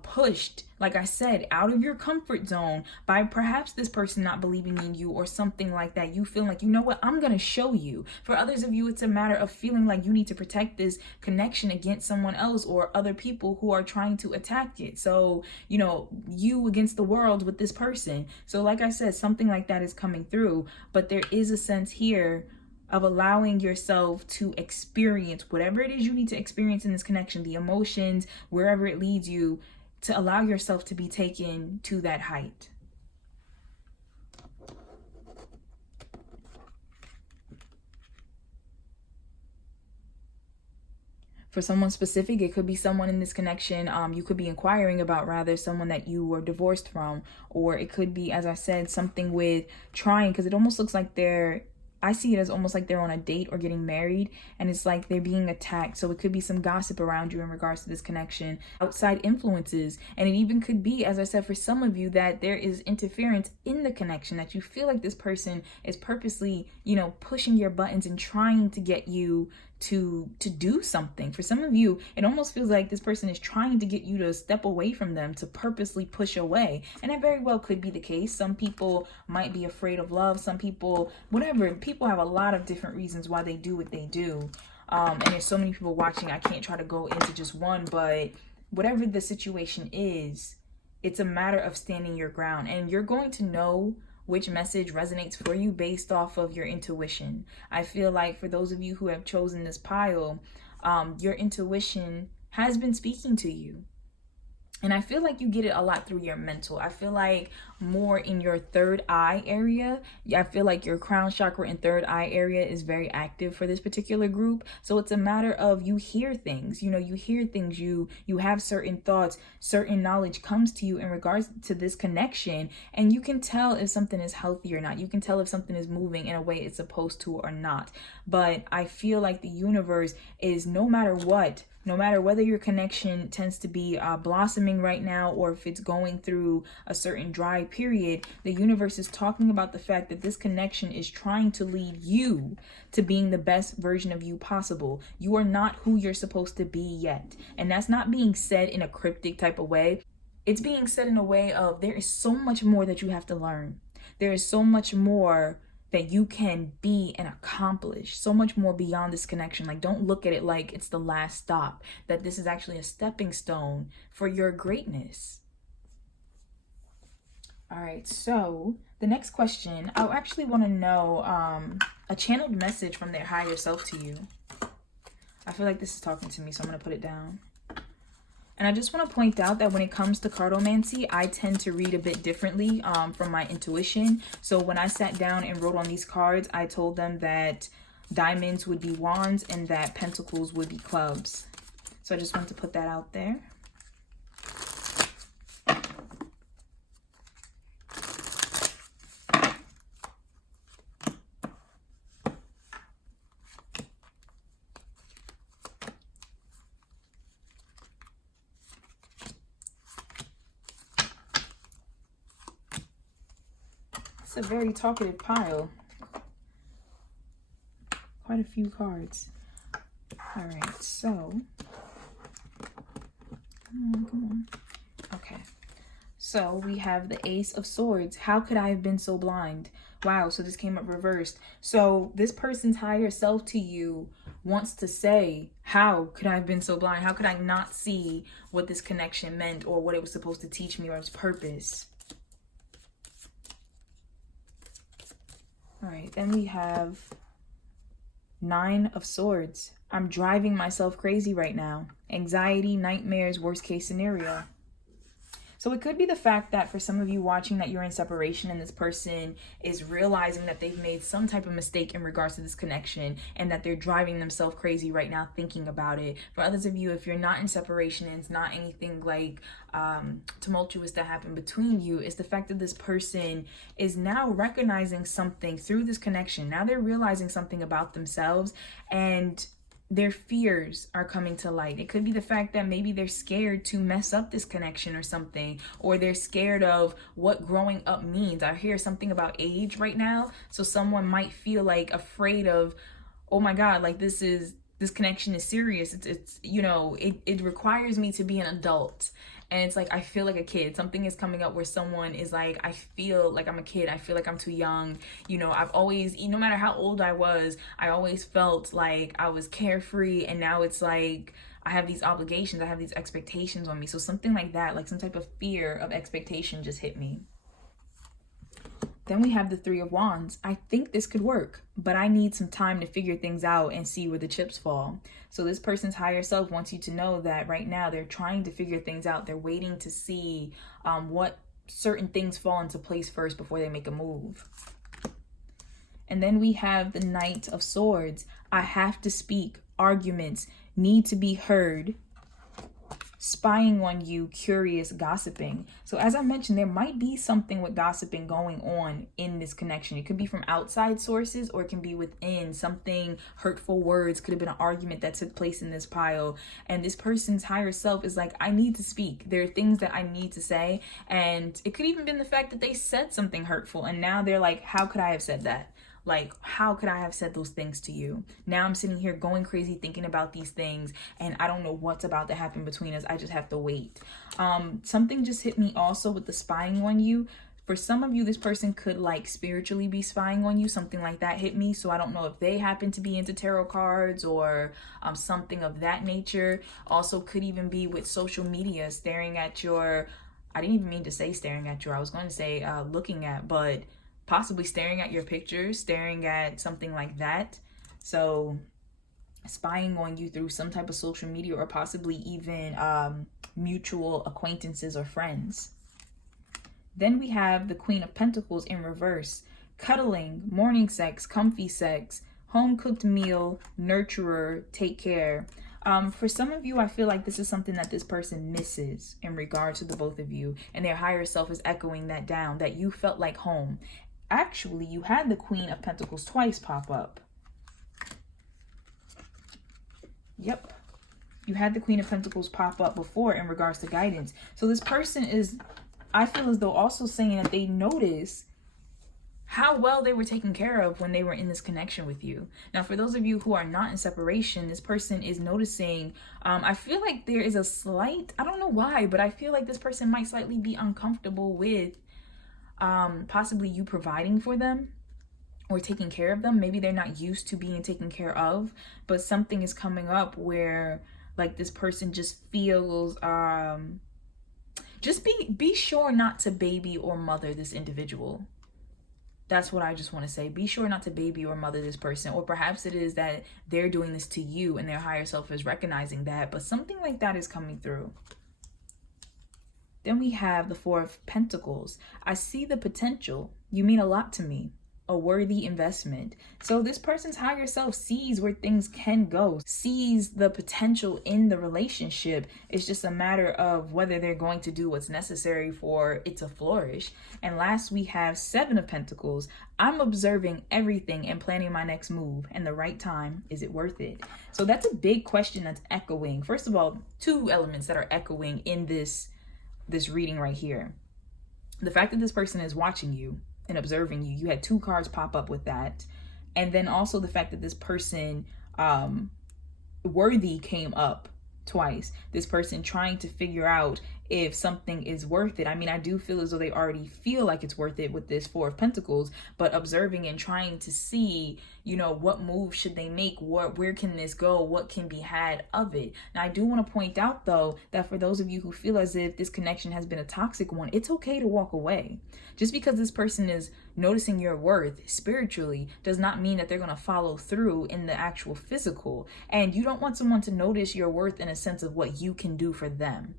pushed, like I said, out of your comfort zone by perhaps this person not believing in you or something like that. You feel like, you know what, I'm gonna show you. For others of you, it's a matter of feeling like you need to protect this connection against someone else or other people who are trying to attack it. So, you know, you against the world with this person. So like I said, something like that is coming through, but there is a sense here of allowing yourself to experience whatever it is you need to experience in this connection, the emotions, wherever it leads you, to allow yourself to be taken to that height. For someone specific, it could be someone in this connection you could be inquiring about, rather, someone that you were divorced from, or it could be, as I said, something with trying, because it almost looks like I see it as almost like they're on a date or getting married, and it's like they're being attacked. So it could be some gossip around you in regards to this connection, outside influences. And it even could be, as I said, for some of you, that there is interference in the connection, that you feel like this person is purposely, you know, pushing your buttons and trying to get you to do something. For some of you, it almost feels like this person is trying to get you to step away from them, to purposely push away. And that very well could be the case. Some people might be afraid of love. Some people, whatever, people have a lot of different reasons why they do what they do. And there's so many people watching, I can't try to go into just one, but whatever the situation is, it's a matter of standing your ground. And you're going to know which message resonates for you based off of your intuition. I feel like for those of you who have chosen this pile, your intuition has been speaking to you. And I feel like you get it a lot through your mental. I feel like more in your third eye area. I feel like your crown chakra and third eye area is very active for this particular group. So it's a matter of you hear things, you hear things, you have certain thoughts, certain knowledge comes to you in regards to this connection. And you can tell if something is healthy or not. You can tell if something is moving in a way it's supposed to or not. But I feel like the universe is, no matter what, no matter whether your connection tends to be blossoming right now or if it's going through a certain dry period, the universe is talking about the fact that this connection is trying to lead you to being the best version of you possible. You are not who you're supposed to be yet. And that's not being said in a cryptic type of way. It's being said in a way of there is so much more that you have to learn. There is so much more that you can be and accomplish, so much more beyond this connection. Like, don't look at it like it's the last stop, that this is actually a stepping stone for your greatness. All right, so the next question, I actually want to know a channeled message from their higher self to you. I feel like this is talking to me, so I'm going to put it down. And I just want to point out that when it comes to cartomancy, I tend to read a bit differently from my intuition. So when I sat down and wrote on these cards, I told them that diamonds would be wands and that pentacles would be clubs. So I just want to put that out there. It's a very talkative pile. Quite a few cards. All right, so come on. Okay, so we have the Ace of Swords. How could I have been so blind? Wow, so this came up reversed. So this person's higher self to you wants to say, how could I have been so blind? How could I not see what this connection meant or what it was supposed to teach me or its purpose? All right, then we have Nine of Swords. I'm driving myself crazy right now. Anxiety, nightmares, worst case scenario. So it could be the fact that for some of you watching that you're in separation and this person is realizing that they've made some type of mistake in regards to this connection and that they're driving themselves crazy right now thinking about it. For others of you, if you're not in separation and it's not anything like tumultuous that happened between you, it's the fact that this person is now recognizing something through this connection. Now they're realizing something about themselves and their fears are coming to light. It could be the fact that maybe they're scared to mess up this connection or something, or they're scared of what growing up means. I hear something about age right now. So someone might feel like afraid of, oh my God, like this connection is serious. It's it requires me to be an adult. And it's like, I feel like a kid. Something is coming up where someone is like, I feel like I'm a kid. I feel like I'm too young. I've always, no matter how old I was, I always felt like I was carefree. And now it's like, I have these obligations. I have these expectations on me. So something like that, like some type of fear of expectation just hit me. Then we have the Three of Wands. I think this could work, but I need some time to figure things out and see where the chips fall. So this person's higher self wants you to know that right now they're trying to figure things out. They're waiting to see what certain things fall into place first before they make a move. And then we have the Knight of Swords. I have to speak. Arguments need to be heard. Spying on you, curious, gossiping. So as I mentioned, there might be something with gossiping going on in this connection. It could be from outside sources or it can be within. Something, hurtful words, could have been an argument that took place in this pile. And this person's higher self is like, I need to speak. There are things that I need to say. And it could even been the fact that they said something hurtful. And now they're like, how could I have said that? Like, how could I have said those things to you? Now I'm sitting here going crazy thinking about these things and I don't know what's about to happen between us. I just have to wait. Something just hit me also with the spying on you. For some of you, this person could like spiritually be spying on you. Something like that hit me. So I don't know if they happen to be into tarot cards or something of that nature. Also could even be with social media, staring at your, I didn't even mean to say staring at your, I was going to say looking at, but possibly staring at your pictures, staring at something like that. So spying on you through some type of social media, or possibly even mutual acquaintances or friends. Then we have the Queen of Pentacles in reverse. Cuddling, morning sex, comfy sex, home cooked meal, nurturer, take care. For some of you, I feel like this is something that this person misses in regard to the both of you, and their higher self is echoing that down, that you felt like home. Actually, you had the Queen of Pentacles twice pop up. Yep. You had the Queen of Pentacles pop up before in regards to guidance. So this person is, I feel as though, also saying that they notice how well they were taken care of when they were in this connection with you. Now, for those of you who are not in separation, this person is noticing, I feel like there is a slight, I don't know why, but I feel like this person might slightly be uncomfortable with possibly you providing for them or taking care of them. Maybe they're not used to being taken care of, but something is coming up where like this person just feels, just be sure not to baby or mother this individual. That's what I just want to say. Be sure not to baby or mother this person. Or perhaps it is that they're doing this to you and their higher self is recognizing that. But something like that is coming through. Then we have the Four of Pentacles. I see the potential. You mean a lot to me. A worthy investment. So this person's higher self sees where things can go, sees the potential in the relationship. It's just a matter of whether they're going to do what's necessary for it to flourish. And last, we have Seven of Pentacles. I'm observing everything and planning my next move, and the right time. Is it worth it? So that's a big question that's echoing. First of all, two elements that are echoing in this reading right here. The fact that this person is watching you and observing you. You had two cards pop up with that. And then also the fact that this person, worthy, came up twice. This person trying to figure out if something is worth it. I mean, I do feel as though they already feel like it's worth it with this Four of Pentacles, but observing and trying to see, you know, what move should they make? Where can this go? What can be had of it? Now, I do want to point out, though, that for those of you who feel as if this connection has been a toxic one, it's okay to walk away. Just because this person is noticing your worth spiritually does not mean that they're going to follow through in the actual physical. And you don't want someone to notice your worth in a sense of what you can do for them.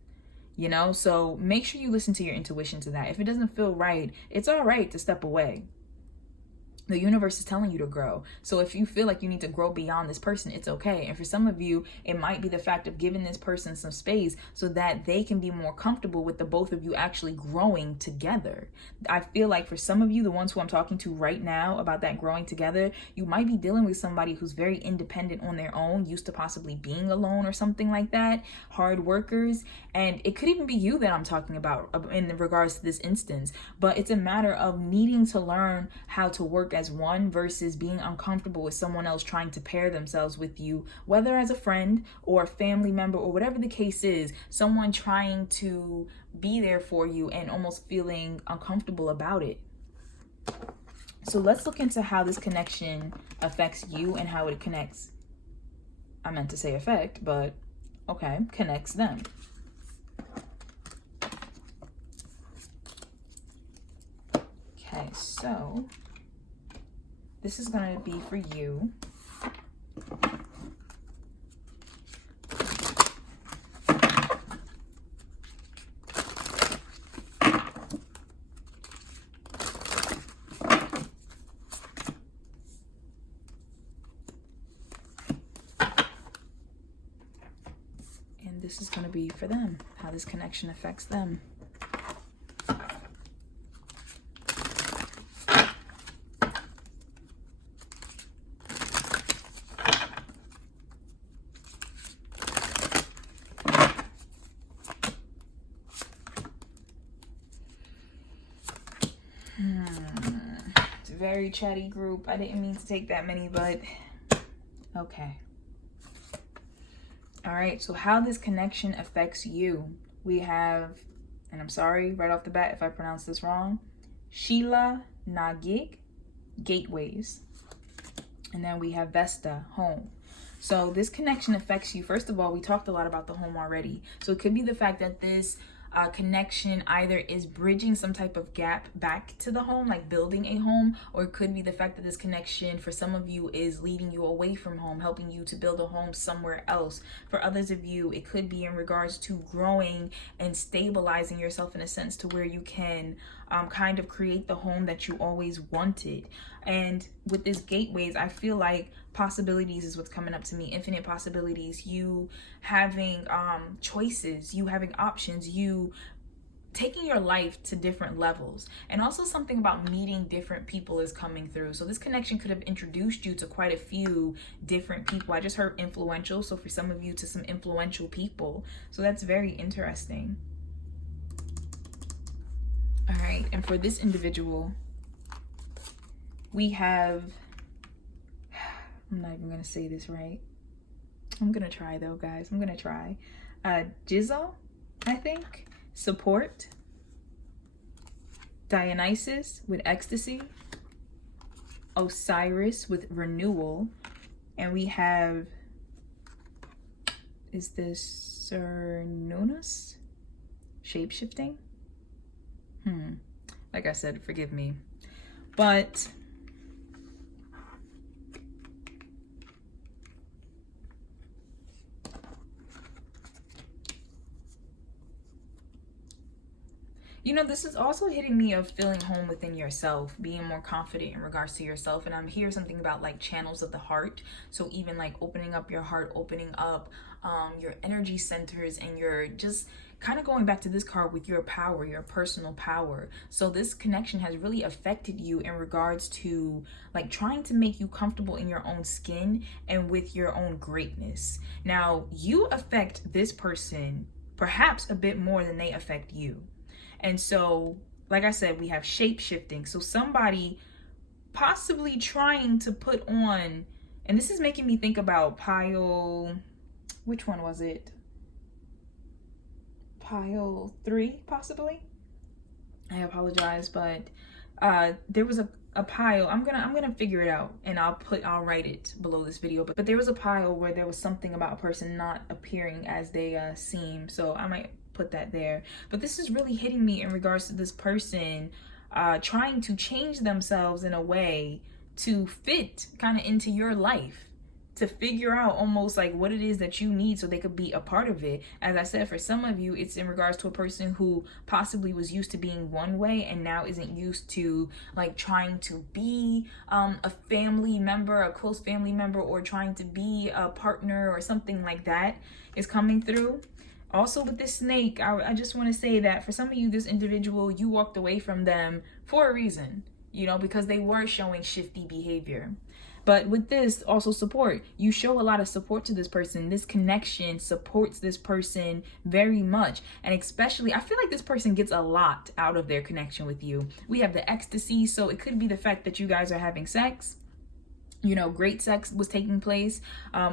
You know, so make sure you listen to your intuition to that. If it doesn't feel right, it's all right to step away. The universe is telling you to grow. So if you feel like you need to grow beyond this person, it's okay. And for some of you, it might be the fact of giving this person some space so that they can be more comfortable with the both of you actually growing together. I feel like for some of you, the ones who I'm talking to right now about that growing together, you might be dealing with somebody who's very independent on their own, used to possibly being alone or something like that, hard workers. And it could even be you that I'm talking about in regards to this instance. But it's a matter of needing to learn how to work as one versus being uncomfortable with someone else trying to pair themselves with you, whether as a friend or a family member or whatever the case is, someone trying to be there for you and almost feeling uncomfortable about it. So let's look into how this connection affects you and how it connects, I meant to say affect, but okay, connects them. Okay, so this is going to be for you. And this is going to be for them, how this connection affects them. It's a very chatty group. I didn't mean to take that many, but okay. All right, so how this connection affects you. We have, and I'm sorry right off the bat if I pronounce this wrong, Sheila Nagig, gateways. And then we have Vesta, home. So this connection affects you. First of all, we talked a lot about the home already. So it could be the fact that this connection either is bridging some type of gap back to the home, like building a home, or it could be the fact that this connection for some of you is leading you away from home, helping you to build a home somewhere else. For others of you, it could be in regards to growing and stabilizing yourself in a sense to where you can kind of create the home that you always wanted. And with this gateways, I feel like possibilities is what's coming up to me. Infinite possibilities, you having choices, you having options, you taking your life to different levels. And also something about meeting different people is coming through. So this connection could have introduced you to quite a few different people. I just heard influential, so for some of you, to some influential people. So that's very interesting. All right, and for this individual, we have, I'm not even gonna say this right. I'm gonna try though, guys. I'm gonna try. Jizzo, I think. Support. Dionysus with ecstasy. Osiris with renewal. And we have, is this Cernunnos? Shape-shifting? Like I said, forgive me. But you know, this is also hitting me of feeling home within yourself, being more confident in regards to yourself. And I'm hearing something about like channels of the heart. So even like opening up your heart, opening up your energy centers, and you're just kind of going back to this card with your power, your personal power. So this connection has really affected you in regards to like trying to make you comfortable in your own skin and with your own greatness. Now, you affect this person perhaps a bit more than they affect you. And so, like I said, we have shape shifting. So somebody possibly trying to put on, and this is making me think about Pile, which one was it? Pile 3, possibly. I apologize, but there was a pile. I'm gonna figure it out, and I'll write it below this video. But there was a pile where there was something about a person not appearing as they seem. So I might put that there. But this is really hitting me in regards to this person trying to change themselves in a way to fit kind of into your life, to figure out almost like what it is that you need so they could be a part of it. As I said, for some of you, it's in regards to a person who possibly was used to being one way and now isn't used to like trying to be a family member, a close family member, or trying to be a partner or something like that is coming through. Also with this snake, I just want to say that for some of you, this individual, you walked away from them for a reason, you know, because they were showing shifty behavior. But with this, also support. You show a lot of support to this person. This connection supports this person very much. And especially, I feel like this person gets a lot out of their connection with you. We have the ecstasy, so it could be the fact that you guys are having sex. You know, great sex was taking place,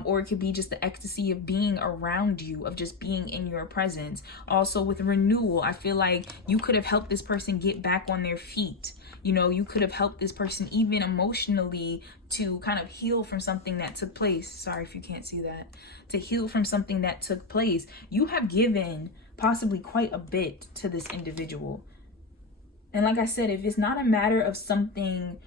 or it could be just the ecstasy of being around you, of just being in your presence. Also with renewal, I feel like you could have helped this person get back on their feet. You know, you could have helped this person even emotionally to kind of heal from something that took place. Sorry if you can't see that. To heal from something that took place. You have given possibly quite a bit to this individual. And like I said, if it's not a matter of something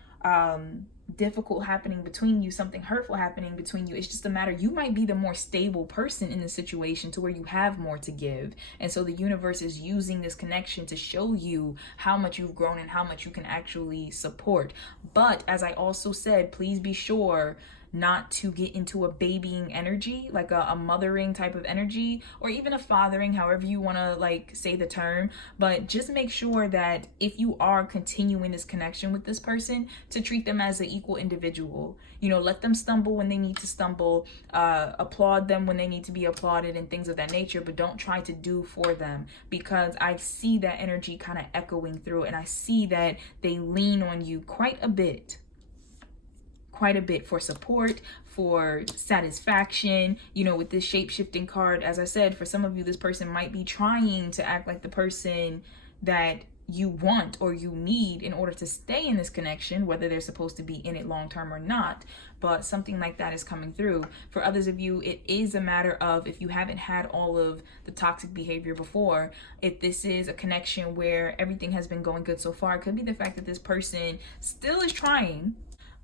difficult happening between you, something hurtful happening between you, it's just a matter, you might be the more stable person in the situation to where you have more to give. And so the universe is using this connection to show you how much you've grown and how much you can actually support. But as I also said, please be sure not to get into a babying energy, like a mothering type of energy, or even a fathering, however you want to like say the term. But just make sure that if you are continuing this connection with this person, to treat them as an equal individual. You know, let them stumble when they need to stumble, applaud them when they need to be applauded, and things of that nature, but don't try to do for them, because I see that energy kind of echoing through, and I see that they lean on you quite a bit for support, for satisfaction. You know, with this shape-shifting card, as I said, for some of you, this person might be trying to act like the person that you want or you need in order to stay in this connection, whether they're supposed to be in it long term or not. But something like that is coming through. For others of you, it is a matter of, if you haven't had all of the toxic behavior before, if this is a connection where everything has been going good so far, it could be the fact that this person still is trying,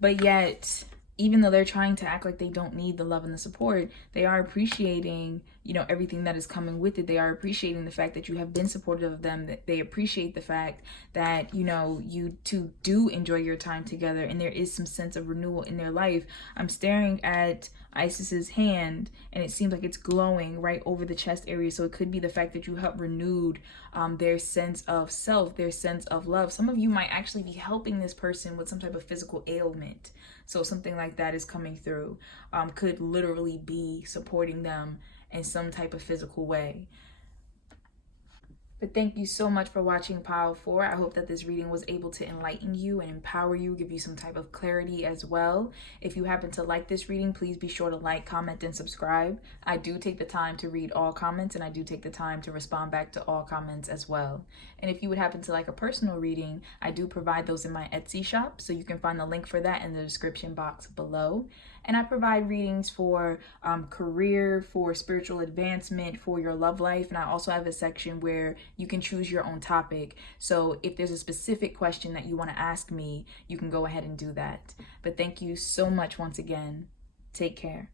but yet, even though they're trying to act like they don't need the love and the support, they are appreciating, everything that is coming with it. They are appreciating the fact that you have been supportive of them, that they appreciate the fact that, you two do enjoy your time together, and there is some sense of renewal in their life. I'm staring at Isis's hand, and it seems like it's glowing right over the chest area. So it could be the fact that you have renewed their sense of self, their sense of love. Some of you might actually be helping this person with some type of physical ailment. So something like that is coming through. Could literally be supporting them in some type of physical way. But thank you so much for watching Pile 4. I hope that this reading was able to enlighten you and empower you, give you some type of clarity as well. If you happen to like this reading, please be sure to like, comment, and subscribe. I do take the time to read all comments, and I do take the time to respond back to all comments as well. And if you would happen to like a personal reading, I do provide those in my Etsy shop, so you can find the link for that in the description box below. And I provide readings for career, for spiritual advancement, for your love life. And I also have a section where you can choose your own topic. So if there's a specific question that you want to ask me, you can go ahead and do that. But thank you so much once again. Take care.